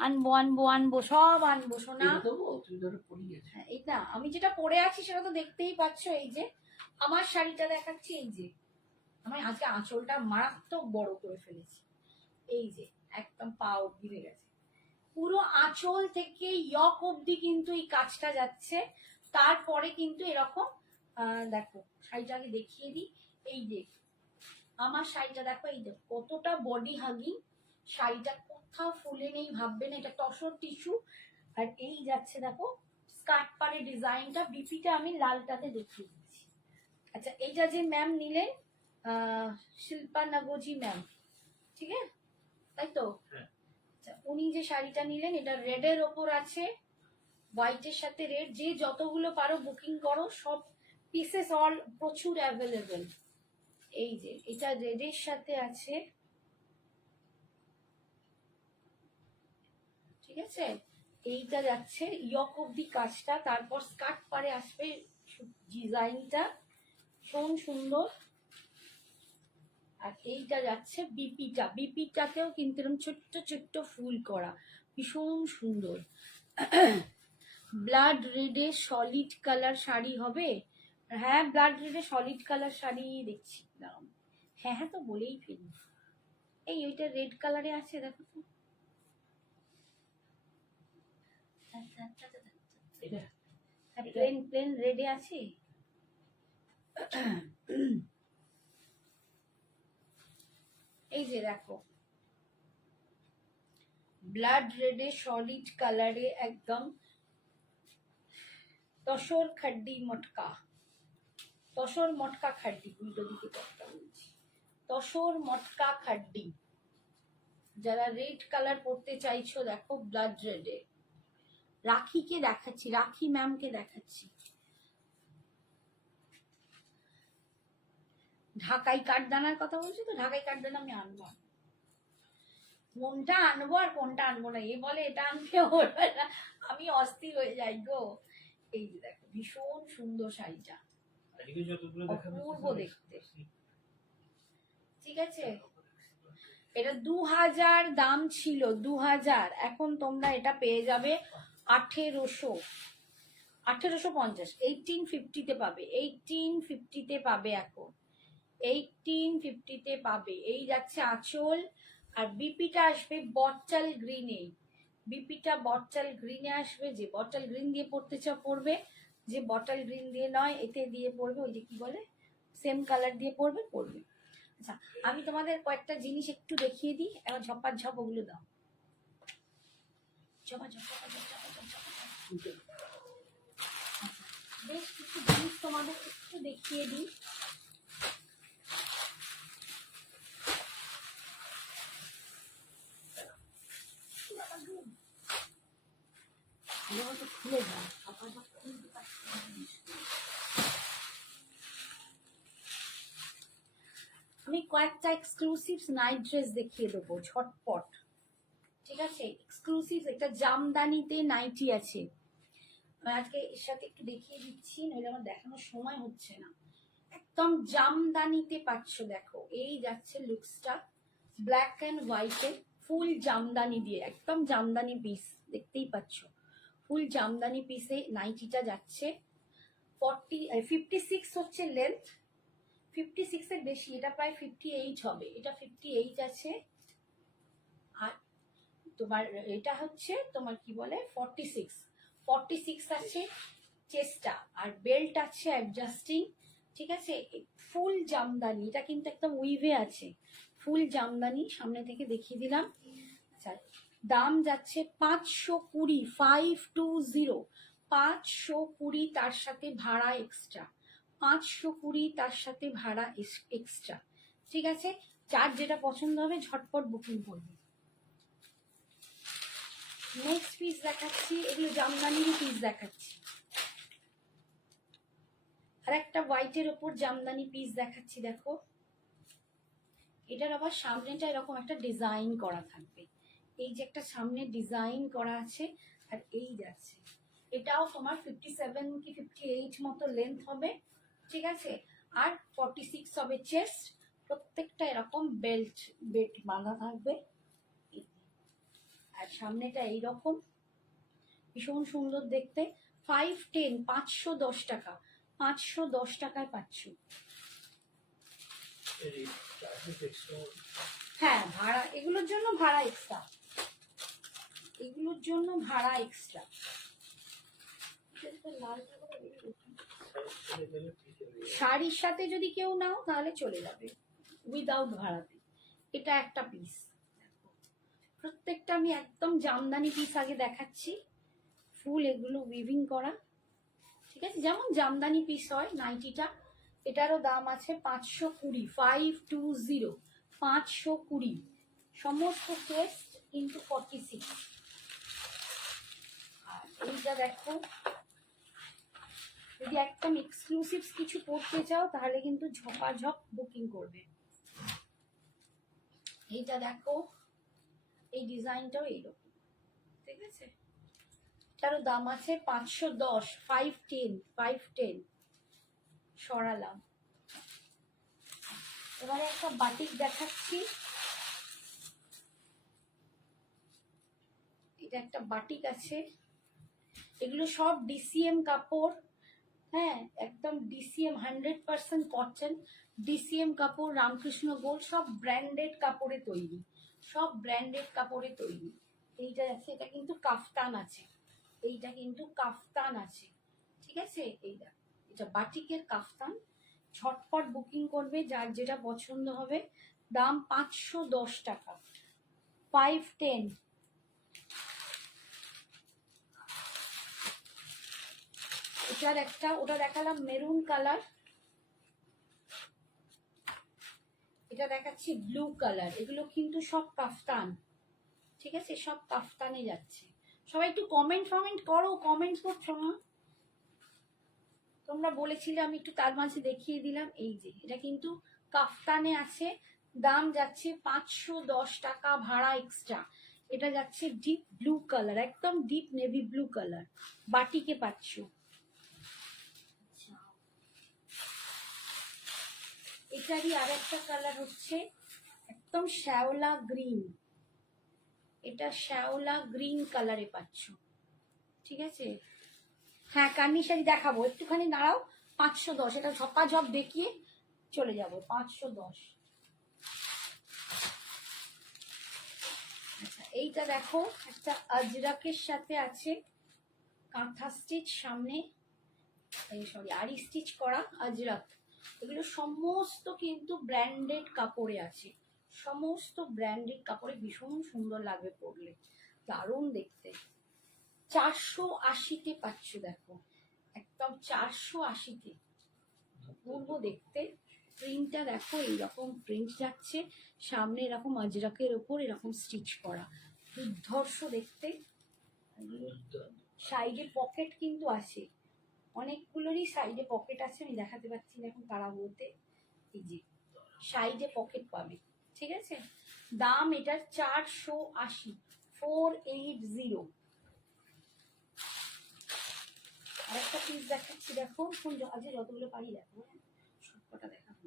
আনবো সব আনবো সোনা। হ্যাঁ, এটা আমি যেটা পরে আছি সেটা তো দেখতেই পাচ্ছ। এই যে আমার শাড়িটা দেখাচ্ছি, এই যে আমি আজকে আঁচলটা মারাত্মক বড় করে ফেলেছি, এই যে একদম পা অব্দি গেছে, পুরো আঁচল থেকে ইয়ক অব্দি কিন্তু এই কাজটা যাচ্ছে। তারপরে কিন্তু এরকম দেখো শাড়িটা আগে দেখিয়ে দিই। এই যে আমার শাড়িটা দেখো, এই যে কতটা বডি হাগিং শাড়িটা, কোথাও ফুলে নেই, ভাববে না এটা তসর টিস্যু। আর এই যাচ্ছে দেখো স্কার্ট পাড়ের ডিজাইনটা, বিপিটা আমি লালটাতে দেখিয়ে দিচ্ছি। আচ্ছা, এইটা যে ম্যাম নিলেন শিল্পা নগজি ম্যাম, ঠিক আছে তাই তো? আচ্ছা, উনি যে শাড়িটা নিলেন এটা রেডের ওপর আছে, হোয়াইটের সাথে রেড, যে যতগুলো পারো বুকিং করো, সব পিসেস অল প্রচুর অ্যাভেলেবেল। এই যে এটা রেডের সাথে আছে, ঠিক আছে? এইটা যাচ্ছে ইয়ক অব্দি কাজটা, তারপর স্কার্ট পারে আসবে ডিজাইনটা, ভীষণ সুন্দর। আর এইটা যাচ্ছে বিপিটাকেও কিন্তু এরকম ছোট্ট ছোট্ট ফুল করা, ভীষণ সুন্দর। ব্লাড রেডে সলিড কালার শাড়ি হবে? হ্যাঁ, ব্লাড রেডে সলিড কালার শাড়ি দেখছি, দাঁড়াও। হ্যাঁ হ্যাঁ, তো বলেই ফেলি। এই ওইটা রেড কালারে আছে, দেখো তো, এটা প্লেন প্লেন রেডে আছে। এই যে দেখো ব্লাড রেডে সলিড কালারে একদম তসর খাড্ডি মটকা, তসর মটকা খাড্ডি, উল্টো দিকে কথা বলছি, তসর মটকা খাড্ডি। যারা রেড কালার পরতে চাইছো দেখো ব্লাড রেডে। রাখিকে দেখাচ্ছি, রাখি ম্যামকে দেখাচ্ছি। ঢাকাই কাঠদানার কথা বলছি তো, ঢাকাই কাঠদানা আমি আনবো, কোনটা আনবো আর কোনটা আনবো না, এ বলে এটা আনবে ওটা না, আমি অস্থির হয়ে যাই গো। এই যে দেখো ভীষণ সুন্দর শাড়িটা, আজকে যতগুলো দেখাবো অপূর্ব দেখতে, ঠিক আছে। এটা 2000 দাম ছিল, 2000, এখন তোমরা এটা পেয়ে যাবে 1850, 1850-তে পাবে, 1850-তে পাবে, এখন 1850-তে পাবে। এই যাচ্ছে আঁচল, আর বিপিটা আসবে বটল গ্রিনে, বিপিটা বটল গ্রিনে আসবে। যে বটল গ্রিন দিয়ে পড়তে চাও পড়বে, যে বটল গ্রিন দিয়ে নয় এতে দিয়ে পড়বে, ওই যে কি বলে সেম কালার দিয়ে পড়বে পড়বে। আচ্ছা আমি তোমাদের কয়েকটা জিনিস একটু দেখিয়ে দিই, এবার ঝপার ঝপ ওগুলো দাও, ঝপা ঝপ ঝপা ঝপ ঝপা ঝপ ঝপা ঝপ। বেশ কিছু জিনিস তোমাদের একটু দেখিয়ে দিই। খুলে যায়, ঝপা ঝপ খুলতে পারছি না। আমি কয়েকটা এক্সক্লুসিভ নাইট ড্রেস দেখিয়ে দেবো ঝটপট, ঠিক আছে। এক্সক্লুসিভ একটা জামদানিতে নাইটি আছে, আমি আজকে এর সাথে একটু দেখিয়ে দিচ্ছি, নইলে আমার দেখানোর সময় হচ্ছে না। একদম জামদানিতে পাচ্ছ, দেখো এই যাচ্ছে লুকসটা, ব্ল্যাক অ্যান্ড হোয়াইটে ফুল জামদানি দিয়ে, একদম জামদানি পিস দেখতেই পাচ্ছ, ফুল জামদানি পিসে নাইটিটা যাচ্ছে। 56 হচ্ছে লেন্থ, 56 এর বেশি, এটা প্রায় 58 হবে, এটা 58 আছে। আর তোমার এটা হচ্ছে তোমার কি বলে 46 আছে চেস্টটা, আর বেল্ট আছে অ্যাডজাস্টিং, ঠিক আছে। ফুল জামদানি, এটা কিন্তু একদম উইভে আছে, ফুল জামদানি, সামনে থেকে দেখিয়ে দিলাম। আচ্ছা দাম যাচ্ছে 520, 520, 520, তার সাথে ভাড়া এক্সট্রা, 520 তার সাথে ভাড়া এক্সট্রা, ঠিক আছে। যার যেটা পছন্দ হবে ঝটপট বুকিং করবে। নেক্সট পিস দেখাচ্ছি, এগুলো জামদানির পিস দেখাচ্ছি, আর একটা হোয়াইটের ওপর জামদানি পিস দেখাচ্ছি, দেখো এটার আবার সামনেটা এরকম একটা ডিজাইন করা থাকবে, এই যে একটা সামনে ডিজাইন করা আছে, আর এই যাচ্ছে, এটাও তোমার 57 কি 58 মতো লেন্থ হবে, ঠিক আছে। আর 46 হবে চেস্ট, প্রত্যেকটা এরকম বেল্ট বাঁধা থাকবে, আর সামনেটা এইরকম ভীষণ সুন্দর দেখতে। 510, 510 টাকা, 510 টাকায় পাচ্ছ। হ্যাঁ ভাড়া, এগুলোর জন্য ভাড়া এক্সট্রা, এগুলোর জন্য ভাড়া এক্সট্রা। শাড়ির সাথে যদি কেউ নাও তাহলে চলে যাবে উইদাউট ভাড়াতে। এটা একটা পিস, প্রত্যেকটা আমি একদম জামদানি পিস আগে দেখাচ্ছি, ফুল এগুলো উইভিং করা, ঠিক আছে, যেমন জামদানি পিস হয় নাইটিটা। এটারও দাম আছে 520, 520, 520, সমস্ত চেস্ট কিন্তু 46। আর এইটা দেখো, যদি একদম এক্সক্লুসিভ কিছু পড়তে চাও তাহলে কিন্তু ঝপাঝপ বুকিং করবে। এইটা দেখো, এই ডিজাইনটাও এইরকম, ঠিক আছে। এটারও দাম আছে 510, 510, 510, সরালাম। এবারে একটা বাটিক দেখাচ্ছি, এটা একটা বাটিক আছে, এগুলো সব ডিসিএম কাপড়, হ্যাঁ একদম ডিসিএম 100% কটন, ডিসিএম কাপড়, রামকৃষ্ণ গোল্ড, সব ব্র্যান্ডেড কাপড়ে তৈরি, সব ব্র্যান্ডেড কাপড়ে তৈরি। এইটা আছে, এটা কিন্তু কাফতান আছে, এইটা কিন্তু কাফতান আছে, ঠিক আছে? এইটা এটা বাটিকের কাফতান। ঝটপট বুকিং করবে, যার যেটা পছন্দ হবে। দাম 510 টাকা, 510। এটার একটা, ওটা দেখালাম মেরুন কালার, এটা দেখাচ্ছি ব্লু কালার। এগুলো কিন্তু সব কাফতান, ঠিক আছে? সব কাফতানে যাচ্ছে। সবাই একটু কমেন্ট করো, কমেন্ট করছো না? তোমরা বলেছিলে, আমি একটু তার মাঝে দেখিয়ে দিলাম। এই যে এটা কিন্তু কাফতানে আছে, দাম যাচ্ছে 510 টাকা, ভাড়া এক্সট্রা। এটা যাচ্ছে ডিপ ব্লু কালার, একদম ডিপ নেভি ব্লু কালার, বাটিকে পাচ্ছ। এটারই আর একটা কালার হচ্ছে একদম শ্যাওলা গ্রিন, এটা শ্যাওলা গ্রিন কালারে পাচ্ছ, ঠিক আছে? হ্যাঁ, কার্নি শাড়ি দেখাবো, একটুখানি দাঁড়াও। 510, এটা ঝপাঝপ দেখিয়ে চলে যাব। 510। আচ্ছা, এইটা দেখো, একটা আজরাকের সাথে আছে কাঁথা স্টিচ, সামনে সরি আরি স্টিচ করা আজরাক। এগুলো সমস্ত কিন্তু ব্র্যান্ডেড কাপড়ে আছে, সমস্ত ব্র্যান্ডেড কাপড়ে, ভীষণ সুন্দর লাগবে পরলে, দারুণ দেখতে। 480-তে পাচ্ছ, দেখো একদম 480-তে, অপূর্ব দেখতে। প্রিন্টটা দেখো, এইরকম প্রিন্ট যাচ্ছে, সামনে এরকম আজরাকের ওপর এরকম স্টিচ করা, দুর্ধর্ষ দেখতে। সাইডে পকেট কিন্তু আছে, অনেকগুলোরই সাইডে পকেট আছে, আমি দেখাতে পাচ্ছি না এখন তারা বলতে। এই যে সাইডে পকেট পাবে, ঠিক আছে? দাম এটার 480, 480। আরেকটা পিস দেখাচ্ছি, দেখো এখন আজকে যতগুলো পারি দেখো, সবকটা দেখাবো।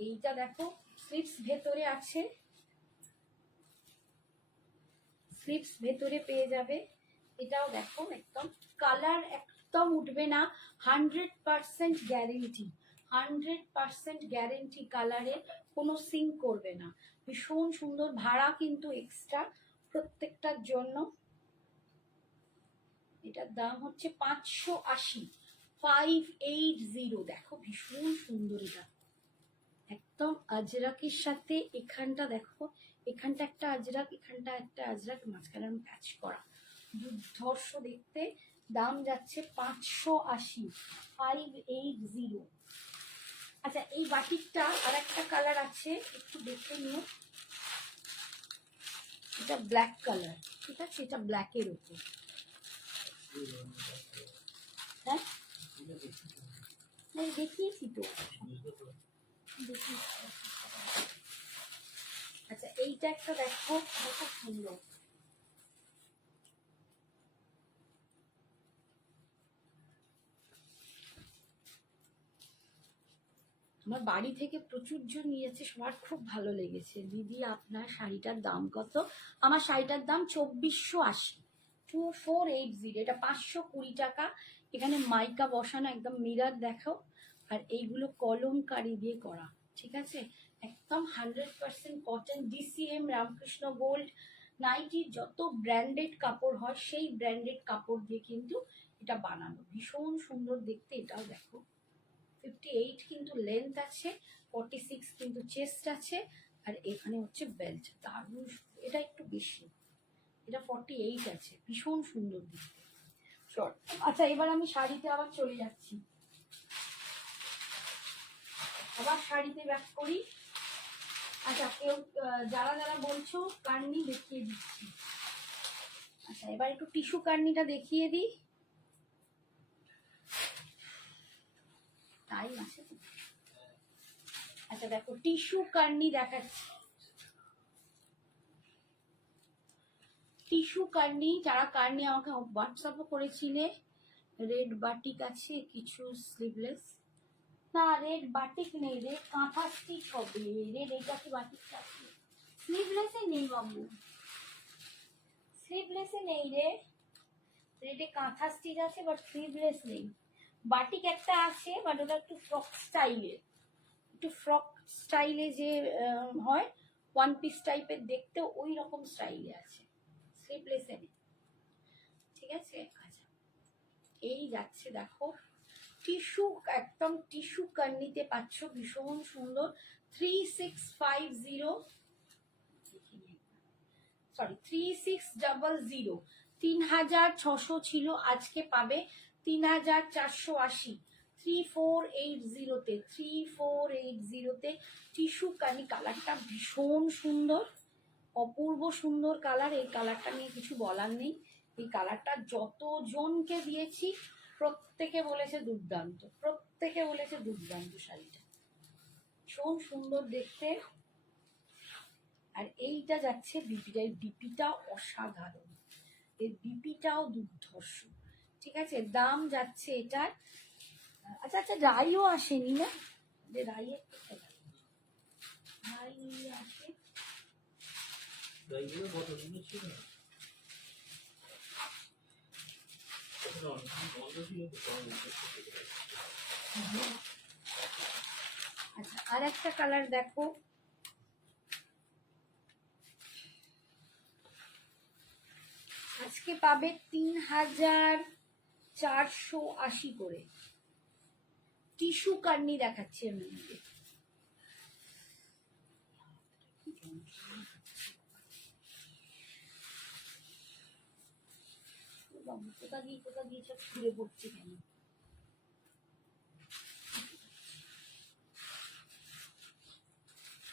এইটা দেখো, স্লিপস ভেতরে আছে, স্লিপস ভেতরে পেয়ে যাবে। এটাও দেখো, একদম কালার একদম উঠবে না, 100% গ্যারেন্টি, 100% গ্যারেন্টি, কালারে কোনো সিঙ্ক করবে না, ভীষণ সুন্দর। ভাড়া কিন্তু এক্সট্রা প্রত্যেকটার জন্য। এটার দাম হচ্ছে 580, 580। দেখো ভীষণ সুন্দর, এটা একদম আজরাকের সাথে। এখানটা দেখো, এখানটা একটা আজরাক, এখানটা একটা আজরাক, মাঝখানে প্যাচ করা, দুর্ধর্ষ দেখতে। দাম যাচ্ছে 580, 580। আচ্ছা, এই বাটিকটা আর একটা কালার আছে, একটু দেখে নিও। এটা ব্ল্যাক কালার, ঠিক আছে? এটা ব্ল্যাকের উপর, হ্যাঁ দেখিয়েছি তো, দেখিয়েছি। আচ্ছা, এইটা একটা দেখো, খুব সুন্দর। আমার বাড়ি থেকে প্রচুর জন নিয়েছে, সবার খুব ভালো লেগেছে। দিদি আপনার শাড়িটার দাম কত? আমার শাড়িটার দাম 2480, 2480। এটা 520 টাকা। এখানে মাইকা বসানো, একদম মিরার দেখো, আর এইগুলো কলমকারি দিয়ে করা, ঠিক আছে? একদম 100% কটন, DCM, রামকৃষ্ণ গোল্ড, নাইটির যত ব্র্যান্ডেড কাপড় হয় সেই ব্র্যান্ডেড কাপড় দিয়ে কিন্তু এটা বানানো, ভীষণ সুন্দর দেখতে। এটাও দেখো, 58 কিন্তু লেন্থ আছে, 46 কিন্তু চেস্ট আছে, আর এখানে হচ্ছে বেল্ট, দারুণ। এটা একটু বেশি, এটা 48 আছে, ভীষণ সুন্দর দেখতে। শর্ট। আচ্ছা, এবার আমি শাড়িতে আবার চলে যাচ্ছি, আবার শাড়িতে ব্যাক করি। আচ্ছা, কেউ যারা যারা বলছো কার্নি দেখিয়ে দিচ্ছি। আচ্ছা, এবার একটু টিস্যু কার্নিটা দেখিয়ে দিই, টাইম আছে তো? আচ্ছা দেখো, টিস্যু কার্নি দেখাচ্ছি। টিস্যু কার্নি, যারা কার্নি আমাকে হোয়াটসঅ্যাপও করেছিলে। রেড বাটিক আছে, কিছু স্লিভলেস, না রেড বাটিক নেই, রেড কাঁথা স্টিচ হবে। রেড, এইটা কি বাটিকটা আছে? স্লিভলেসে নেই বাবু, স্লিভলেসে নেই রে। রেডে কাঁথা স্টিচ আছে, বাট স্লিভলেস নেই। বাটিক একটা আছে, বাট ওটা একটু ফ্রক স্টাইলে, একটু ফ্রক স্টাইলে যে হয়, ওয়ান পিস টাইপের দেখতে, ওই রকম স্টাইলে আছে। স্লিপলেসে নেই, ঠিক আছে। আচ্ছা, এই যাচ্ছে দেখো টিস্যু, একদম টিস্যু কান্নিতে পাচ্ছ, ভীষণ সুন্দর। 3650, সরি 3600, 3600 ছিল, আজকে পাবে 3480, 3480-তে, 3480-তে টিস্যু কানি। কালারটা ভীষণ সুন্দর, অপূর্ব সুন্দর কালার। এই কালারটা নিয়ে কিছু বলার নেই। এই কালারটা যতজনকে দিয়েছি প্রত্যেকে বলেছে দুর্দান্ত, প্রত্যেকে বলেছে দুর্দান্ত শাড়িটা, ভীষণ সুন্দর দেখতে। আর এইটা যাচ্ছে বিপিটা, এই বিপিটা অসাধারণ, এর বিপিটাও দুর্ধর্ষ, ঠিক আছে। দাম যাচ্ছে এটার, আচ্ছা আচ্ছা রাইও আসেনি না, যে রাইয়ের রাই আসে, দইগুলো কত দিন ছিল না? ওটা অনেকদিন বন্ধ ছিল তো, কম আচ্ছা আর একটা কালার দেখো, আজকে পাবে 3480 করে। টিস্যু কার্নি দেখাচ্ছি আমি আপনাকে। কোথা দিয়ে সব ঘুরে পড়ছে কেন?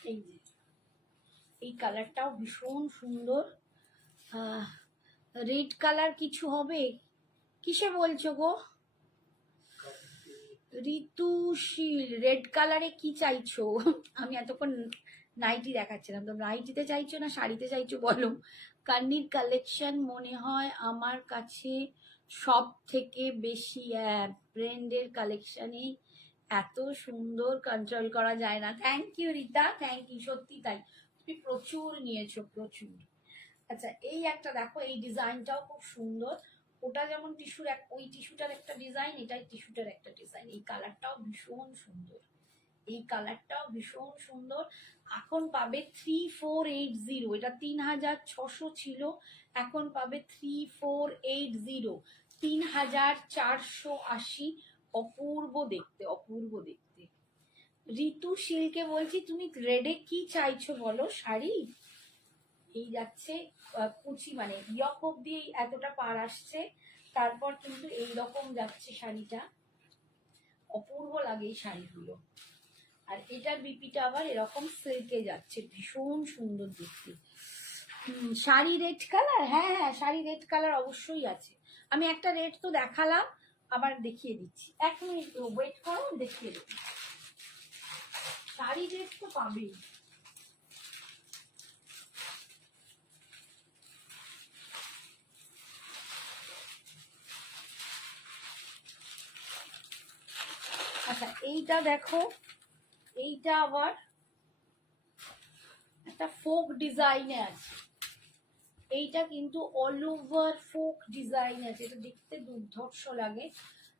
এই যে এই কালারটাও ভীষণ সুন্দর। রেড কালার কিছু হবে? কিসে বলছো গো ঋতুশীল? রেড কালারে কি চাইছো? আমি এতক্ষণ নাইটি দেখাচ্ছিলাম, তো নাইটিতে চাইছো না শাড়িতে চাইছো বলো। কান্নির কালেকশন মনে হয় আমার কাছে সব থেকে বেশি, ব্র্যান্ডের কালেকশনে এত সুন্দর, কন্ট্রোল করা যায় না। Thank you Rita, thank you, সত্যি তাই, তুমি প্রচুর নিয়েছো, প্রচুর। আচ্ছা এই একটা দেখো, এই ডিজাইনটাও খুব সুন্দর। ওটা যেমন টিস্যুর ওই টিস্যুটার একটা ডিজাইন, এটাই টিস্যুটার একটা ডিজাইন। এই কালারটাও ভীষণ সুন্দর, এই কালারটাও ভীষণ সুন্দর। এখন পাবে 3480, এটা 3600 ছিল, এখন পাবে 3480, 3480। অপূর্ব দেখতে, অপূর্ব দেখতে। ঋতু শিলকে বলছি তুমি রেডে কি চাইছো বলো শাড়ি? এই যাচ্ছে কুচি, মানে ইয়ক অব্দি এতটা পার আসছে, তারপর কিন্তু এই রকম যাচ্ছে শাড়িটা, অপূর্ব লাগে এই শাড়িগুলো। আর এটার বিপিটা আবার এরকম সিল্কে যাচ্ছে, ভীষণ সুন্দর দেখতে। শাড়ি রেড কালার, হ্যাঁ হ্যাঁ শাড়ি রেড কালার অবশ্যই আছে। আমি একটা রেড তো দেখালাম, আবার দেখিয়ে দিচ্ছি, 1 মিনিট ওয়েট করো, দেখিয়ে দেবো। শাড়ি রেড তো পাবেই। আচ্ছা এইটা দেখো, এইটা আবার একটা ফোক ডিজাইনে আছে, এইটা কিন্তু অল ওভার ফোক ডিজাইন আছে। এটা দেখতে দুর্ধর্ষ লাগে,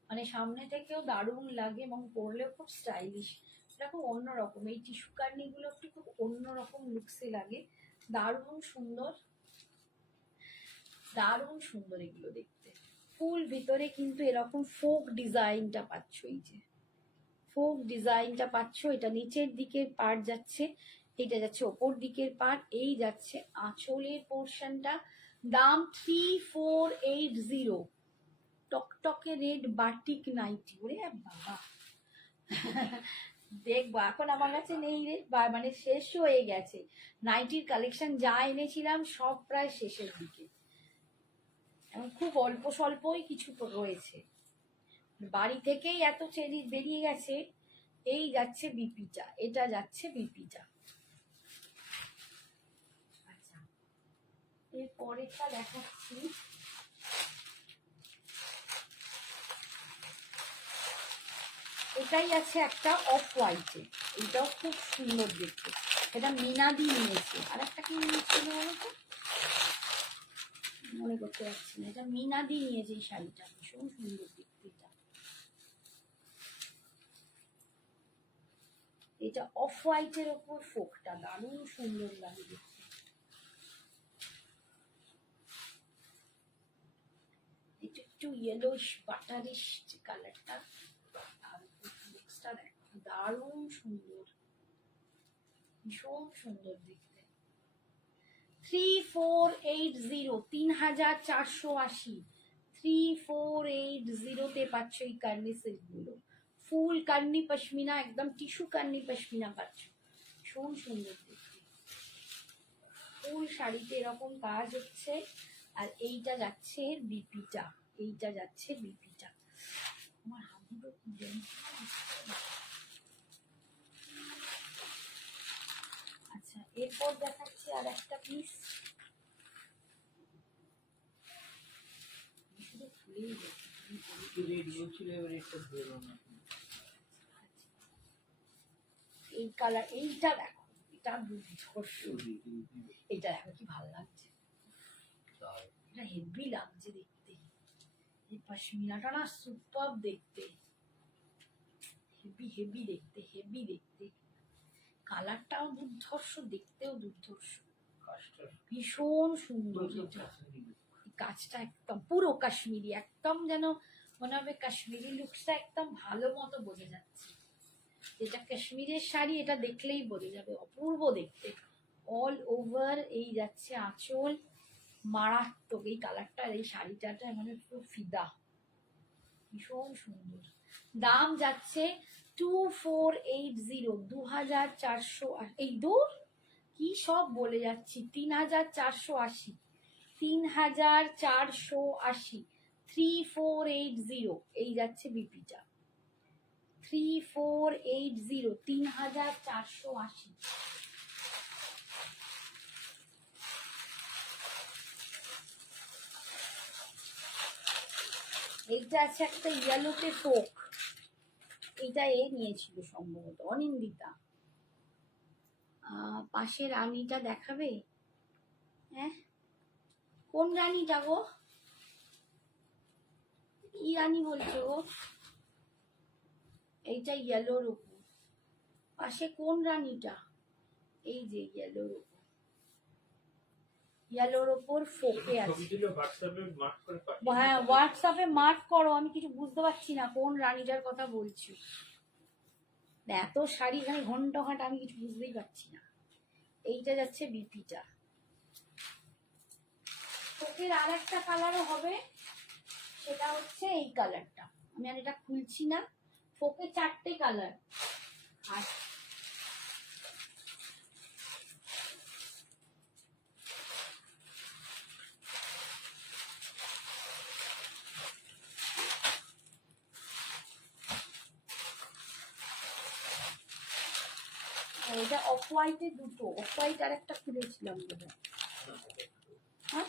মানে সামনে থেকেও দারুণ লাগে এবং পরলেও খুব স্টাইলিশ। এটা খুব অন্যরকম, এই টিস্যু কার্নিগুলো একটু খুব অন্যরকম লুকসে লাগে, দারুণ সুন্দর, দারুণ সুন্দর এগুলো দেখতে। ফুল ভিতরে কিন্তু এরকম ফোক ডিজাইনটা পাচ্ছ, এই যে ফোক ডিজাইনটা পাচ্ছ। এটা নিচের দিকের পার্ট যাচ্ছে, এইটা যাচ্ছে ওপর দিকের পার্ট, এই যাচ্ছে আঁচলের পোর্শনটা। দাম 3480, টকটকে রেড বাটিক নাইটি। ওরে বাবা, দেখবো, এখন আমার কাছে নেই রে, মানে শেষ হয়ে গেছে। নাইটির কালেকশন যা এনেছিলাম সব প্রায় শেষের দিকে, এখন খুব অল্প স্বল্পই কিছু রয়েছে, বাড়ি থেকেই এত চেরি বেরিয়ে গেছে। এই যাচ্ছে বিপিটা, এটা যাচ্ছে বিপিটা। আচ্ছা এর পরেরটা দেখাচ্ছি, এটাই আছে একটা অফ হোয়াইটে, এটাও খুব সুন্দর দেখতে। এটা মিনাদি নিয়েছে, আর একটা কি নিয়েছিল বলতো, মনে করতে পারছি না। এটা মিনাদি নিয়েছে এই শাড়িটা, ভীষণ সুন্দর দেখতে। এটা অফ হোয়াইটের ওপর ফোকটা, দারুণ সুন্দর লাগে দেখতে। ইয়েলোইশ বাটারিশ কালারটা, আর লুকসটা দেখো দারুণ সুন্দর, ভীষণ সুন্দর দেখতে। 3480, 3480, 3480-তে পাচ্ছ এই কার্নি সিল্ক গুলো। ফুল কার্নি পশমিনা, একদম টিস্যু কার্নি পশমিনা পাচ্ছ, ভীষণ সুন্দর দেখতে। ফুল শাড়িতে এরকম কাজ হচ্ছে। আর এইটা যাচ্ছে বিপিটা, এইটা যাচ্ছে বিপিটা। আমার হাত দুটো কি যন্ত্রণা। আচ্ছা, এরপর দেখাচ্ছি আর একটা পিস, শুধু ফুলেই এই কালার, এইটা দেখো, এটা দুর্ধর্ষ, এইটা দেখো কি ভালো লাগছে, এটা হেভি লাগছে দেখতে। এই পশমিনাটা না সুপার দেখতে, হেভি হেভি দেখতে, হেভি দেখতে। কালারটাও দুর্ধর্ষ, দেখতেও দুর্ধর্ষ, ভীষণ সুন্দর। এই কাজটা একদম পুরো কাশ্মীরি, একদম যেন মনে হবে কাশ্মীরি লুকসটা একদম ভালো মতো বোঝা যাচ্ছে। এটা কাশ্মীরের শাড়ি, এটা দেখলেই বোঝা যাবে, অপূর্ব দেখতে। অল ওভার এই যাচ্ছে আঁচল, মারাত্মক এই কালারটা, এই শাড়িটাটা মানে পুরো ফিদা, ভীষণ সুন্দর। দাম যাচ্ছে 2480, 2480, এই দূর কি সব বলে যাচ্ছি, 3480, 3480, 3480, এই যাচ্ছে বিপিটা 3480, 3480। এইটা আছে একটা ইয়েলোতে ফোক, এইটা এ নিয়েছিল সম্ভবত অনিন্দিতা। পাশে রানীটা দেখাবে? হ্যাঁ, কোন রানীটা গো? কি রানী বলছো গো? এইটা ইয়েলোর উপর, পাশে কোন রানীটা? এই যে ইয়েলোর উপর, ইয়েলোর উপর ফোকে আছে। হ্যাঁ, হোয়াটসঅ্যাপে মার্ক করো, আমি কিছু বুঝতে পারছি না কোন রানীটার কথা বলছি। এত শাড়ি এখানে ঘন্টা ঘাট, আমি কিছু বুঝতেই পারছি না। এইটা যাচ্ছে বিপিটা। ফোকের আর একটা কালারও হবে, সেটা হচ্ছে এই কালারটা, আমি আর এটা খুলছি না। ফোকে 4টে কালার। আর এটা অফ হোয়াইটের দুটো, অফ হোয়াইট আর একটা খুলেছিলাম বোধহয়। হ্যাঁ,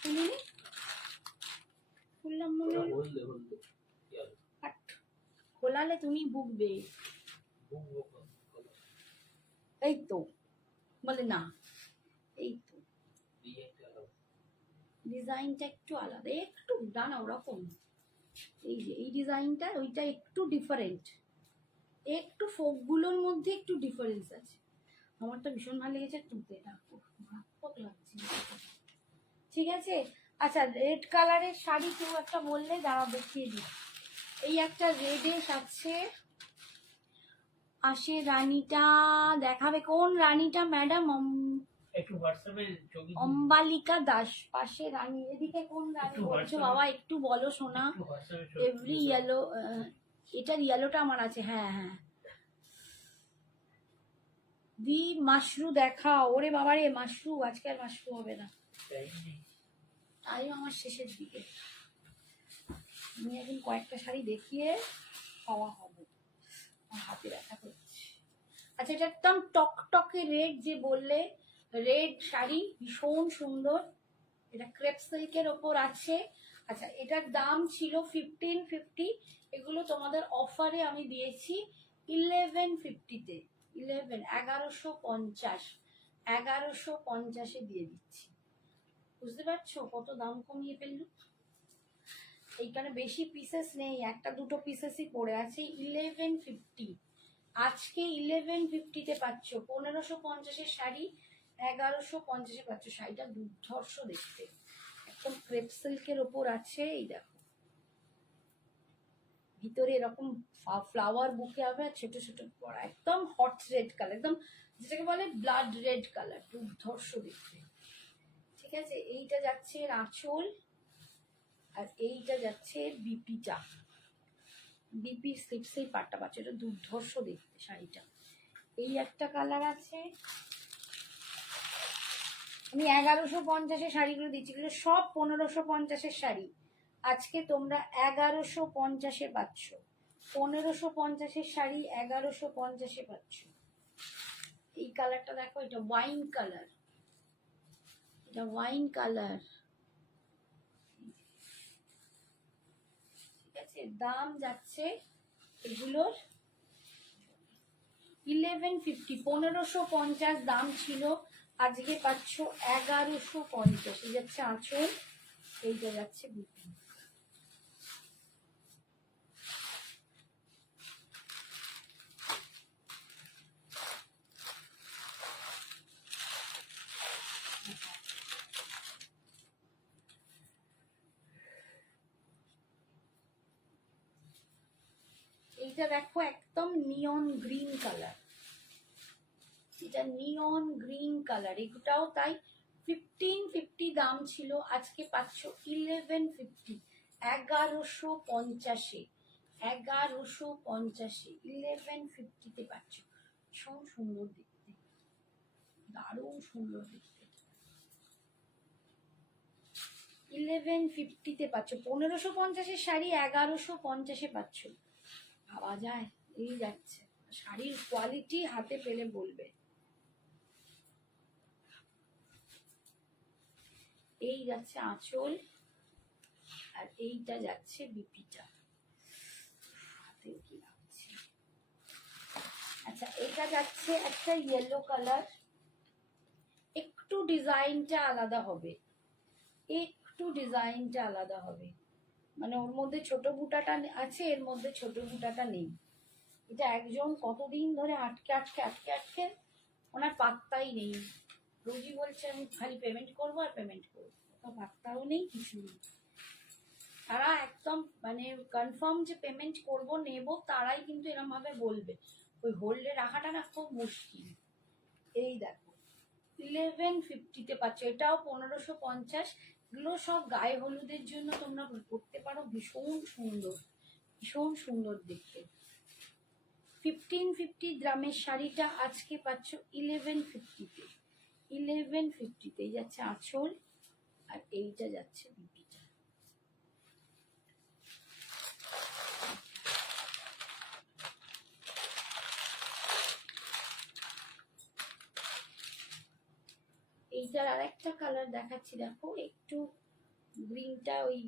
খুলিনি, খুললাম মনে হলো। খোলালে তুমি ভুগবে। এই তো বলে না, এই তো ডিজাইনটা একটু আলাদা, একটু ডানা ওরকম। এই যে এই ডিজাইনটা, ওইটা একটু ডিফারেন্ট, একটু ফোকগুলোর মধ্যে একটু ডিফারেন্স আছে। আমারটা ভীষণ ভালো লেগেছে, টুকে রাখো, মারাত্মক লাগছে। ঠিক আছে, আচ্ছা রেড কালারের শাড়ি কেউ একটা বললে দাঁড়া দেখিয়ে দিই। এই একটা রেডেশ আছে, আসে রানীটা দেখাবে, কোন রানীটা ম্যাডাম? একটু হোয়াটসঅ্যাপে ছবি অম্বালিকা দাস, পাশে রানী। এদিকে কোন রানী বলছো বাবা, একটু বলো শোনা। এভরি ইয়েলো, এটার ইয়েলোটা আমার আছে। হ্যাঁ হ্যাঁ, দি মাশরু দেখা। ওরে বাবা রে, মাশরু আজকে আর মাশরু হবে না, টাইম আমার শেষের দিকে। আমি এখন কয়েকটা শাড়ি দেখিয়ে খাওয়া হবে, হাতে ব্যথা করছে। আচ্ছা, এটা একদম টকটকে রেড যে বললে, রেড শাড়ি ভীষণ সুন্দর, এটা ক্রেপ সিল্কের ওপর আছে। আচ্ছা, এটার দাম ছিল 1550, এগুলো তোমাদের অফারে আমি দিয়েছি 1150-তে, 1150, 1150-এ দিয়ে দিচ্ছি। বুঝতে পারছো কত দাম কমিয়ে ফেললো? এইখানে বেশি পিসেস নেই, একটা দুটো পিসেসই পড়ে আছে। 1150 আজকে 1150-তে পাচ্ছ। 1550-এর শাড়ি 1150-এ পাচ্ছ। শাড়িটা দুর্ধর্ষ দেখতে, একদম ক্রেপ সিল্কের ওপর আছে। এই দেখো ভিতরে এরকম ফ্লাওয়ার বুকে হবে, আর ছোট ছোট পড়া, একদম হট রেড কালার, একদম যেটাকে বলে ব্লাড রেড কালার, দুর্ধর্ষ দেখতে। ঠিক আছে, এইটা যাচ্ছে এর আঁচল, আর এইটা যাচ্ছে বিপিটা, বিপির স্লিপস, এই পাটটা পাচ্ছে, এটা দুর্ধর্ষ দেখতে শাড়িটা। এই একটা কালার আছে। আমি 1150-এর শাড়িগুলো দিচ্ছি, এগুলো সব 1550-এর শাড়ি। আজকে তোমরা 1150-এ পাচ্ছ, 1550-এর শাড়ি 1150-এ পাচ্ছ। এই কালারটা দেখো, এটা ওয়াইন কালার, এটা ওয়াইন কালার। ঠিক আছে, দাম যাচ্ছে এগুলোর 1150, 1550 দাম ছিল, আজকে পাচ্ছ 1150। এই যাচ্ছে আঁচল, এইটা যাচ্ছে বিপি। এইটা দেখো একদম নিয়ন গ্রিন কালার, এটা নিয়ন গ্রিন কালার, এটাও তাই 1550 দাম ছিল, আজকে পাচ্ছ 1150, 1150-এ, 1150-এ 1150-তে পাচ্ছ। ভীষণ সুন্দর দেখতে, দারুণ সুন্দর দেখতে। 1150-তে পাচ্ছ, 1550-এর শাড়ি 1150-এ পাচ্ছ, ভাবা যায়? এই যাচ্ছে শাড়ির কোয়ালিটি, হাতে পেলে বলবে। এই যাচ্ছে আঁচল, আর এইটা যাচ্ছে বিপিটা। হাতে কি লাগছে। আচ্ছা, এটা যাচ্ছে একটা ইয়েলো কালার, একটু ডিজাইনটা আলাদা হবে, একটু ডিজাইনটা আলাদা হবে, মানে ওর মধ্যে ছোট বুটাটা আছে, এর মধ্যে ছোট বুটাটা নেই। এটা একজন কতদিন ধরে আটকে আটকে আটকে আটকে, ওনার পাত্তাই নেই। রোজই বলছে আমি খালি পেমেন্ট করবো আর পেমেন্ট করবো, পাত্তাও নেই, কিছু নেই। তারা একদম মানে কনফার্ম যে পেমেন্ট করব নেব, তারাই কিন্তু এরকম ভাবে বলবে, ওই হোল্ডে রাখাটা না খুব মুশকিল। এই দেখো 1150-তে পাচ্ছ, এটাও 1550। এগুলো সব গায়ে হলুদের জন্য তোমরা করতে পারো, ভীষণ সুন্দর, ভীষণ সুন্দর দেখতে। 1550 গ্রামের শাড়িটা আজকে পাচ্ছ 1150-তে, 1150-তে যাচ্ছে আঁচল, আর এইটা যাচ্ছে বিপিটা। এইটার আরেকটা কালার দেখাচ্ছি, দেখো একটু গ্রিনটা, ওই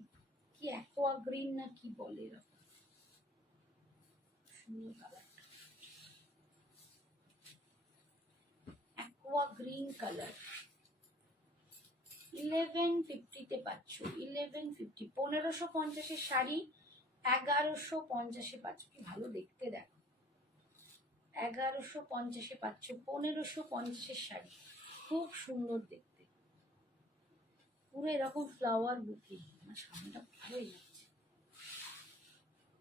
কি অ্যাকোয়া গ্রিন না কি বলে, এরকম সুন্দর কালারটা, অ্যাকোয়া গ্রিন কালার। 1150-তে পাচ্ছ, 1150, 1550-এর শাড়ি 1150-এ পাচ্ছ, কি ভালো দেখতে দেখো, 1150-এ পাচ্ছ 1550-এর শাড়ি, খুব সুন্দর দেখতে, পুরো এরকম ফ্লাওয়ার বুকে। আমার সামনেটা ভালোই লাগছে।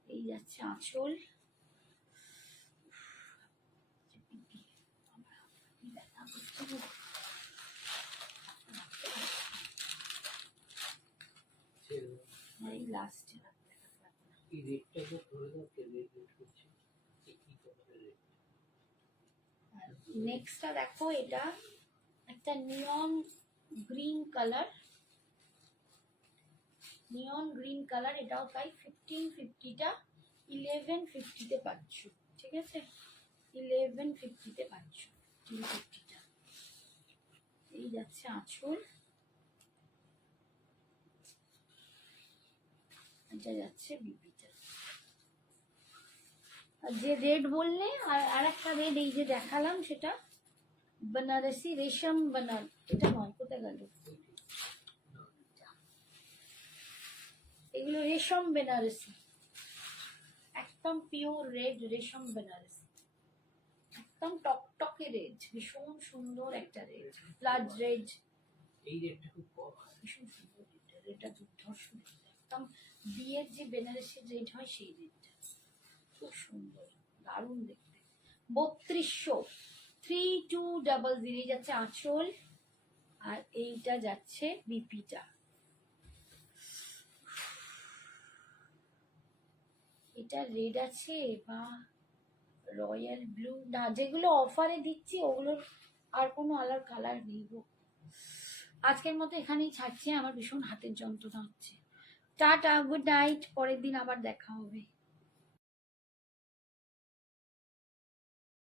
এই যাচ্ছে আঁচল, এই লাস্টে এই রেটটাকে ধরে দাও, কে রেট করছে, কি করে রেট। নেক্সটটা দেখো, এটা একটা নিয়ন গ্রিন কালার, নিয়ন গ্রিন কালার, এটাও তাই 1550-টা 1150-তে পাচ্ছ। ঠিক আছে, 1150-তে পাচ্ছ 1550-টা। এই যাচ্ছে আঁচল, এটা যাচ্ছে বিপিটা। আর যে রেড বললে, আর একটা রেড এই যে দেখালাম, সেটা बनारसी রেশম বানার, এটা নয়, কোথায় গেল, এগুলো রেশম বেনারসি, একদম পিওর রেড রেশম বেনারসি, একদম টকটকে রেড, ভীষণ সুন্দর একটা রেড, ব্লাড রেড। এই রেটটা খুব কম, ভীষণ সুন্দর রেড। এটা দুর্ধর্ষ একদম বিয়ের যে বেনারসির রেট হয় সেই রেটটা, খুব সুন্দর, দারুণ দেখতে। 3200, 3200 যাচ্ছে আঁচল, আর এইটা যাচ্ছে বিপিটা। এটা রেড আছে বা রয়্যাল ব্লু, না যেগুলো অফারে দিচ্ছি ওগুলোর আর কোনো আলার কালার নেই গো। আজকের মতো এখানেই ছাড়ছি, আমার ভীষণ হাতের যন্ত্রণা হচ্ছে। টাটা, গুড নাইট, পরের দিন আবার দেখা হবে।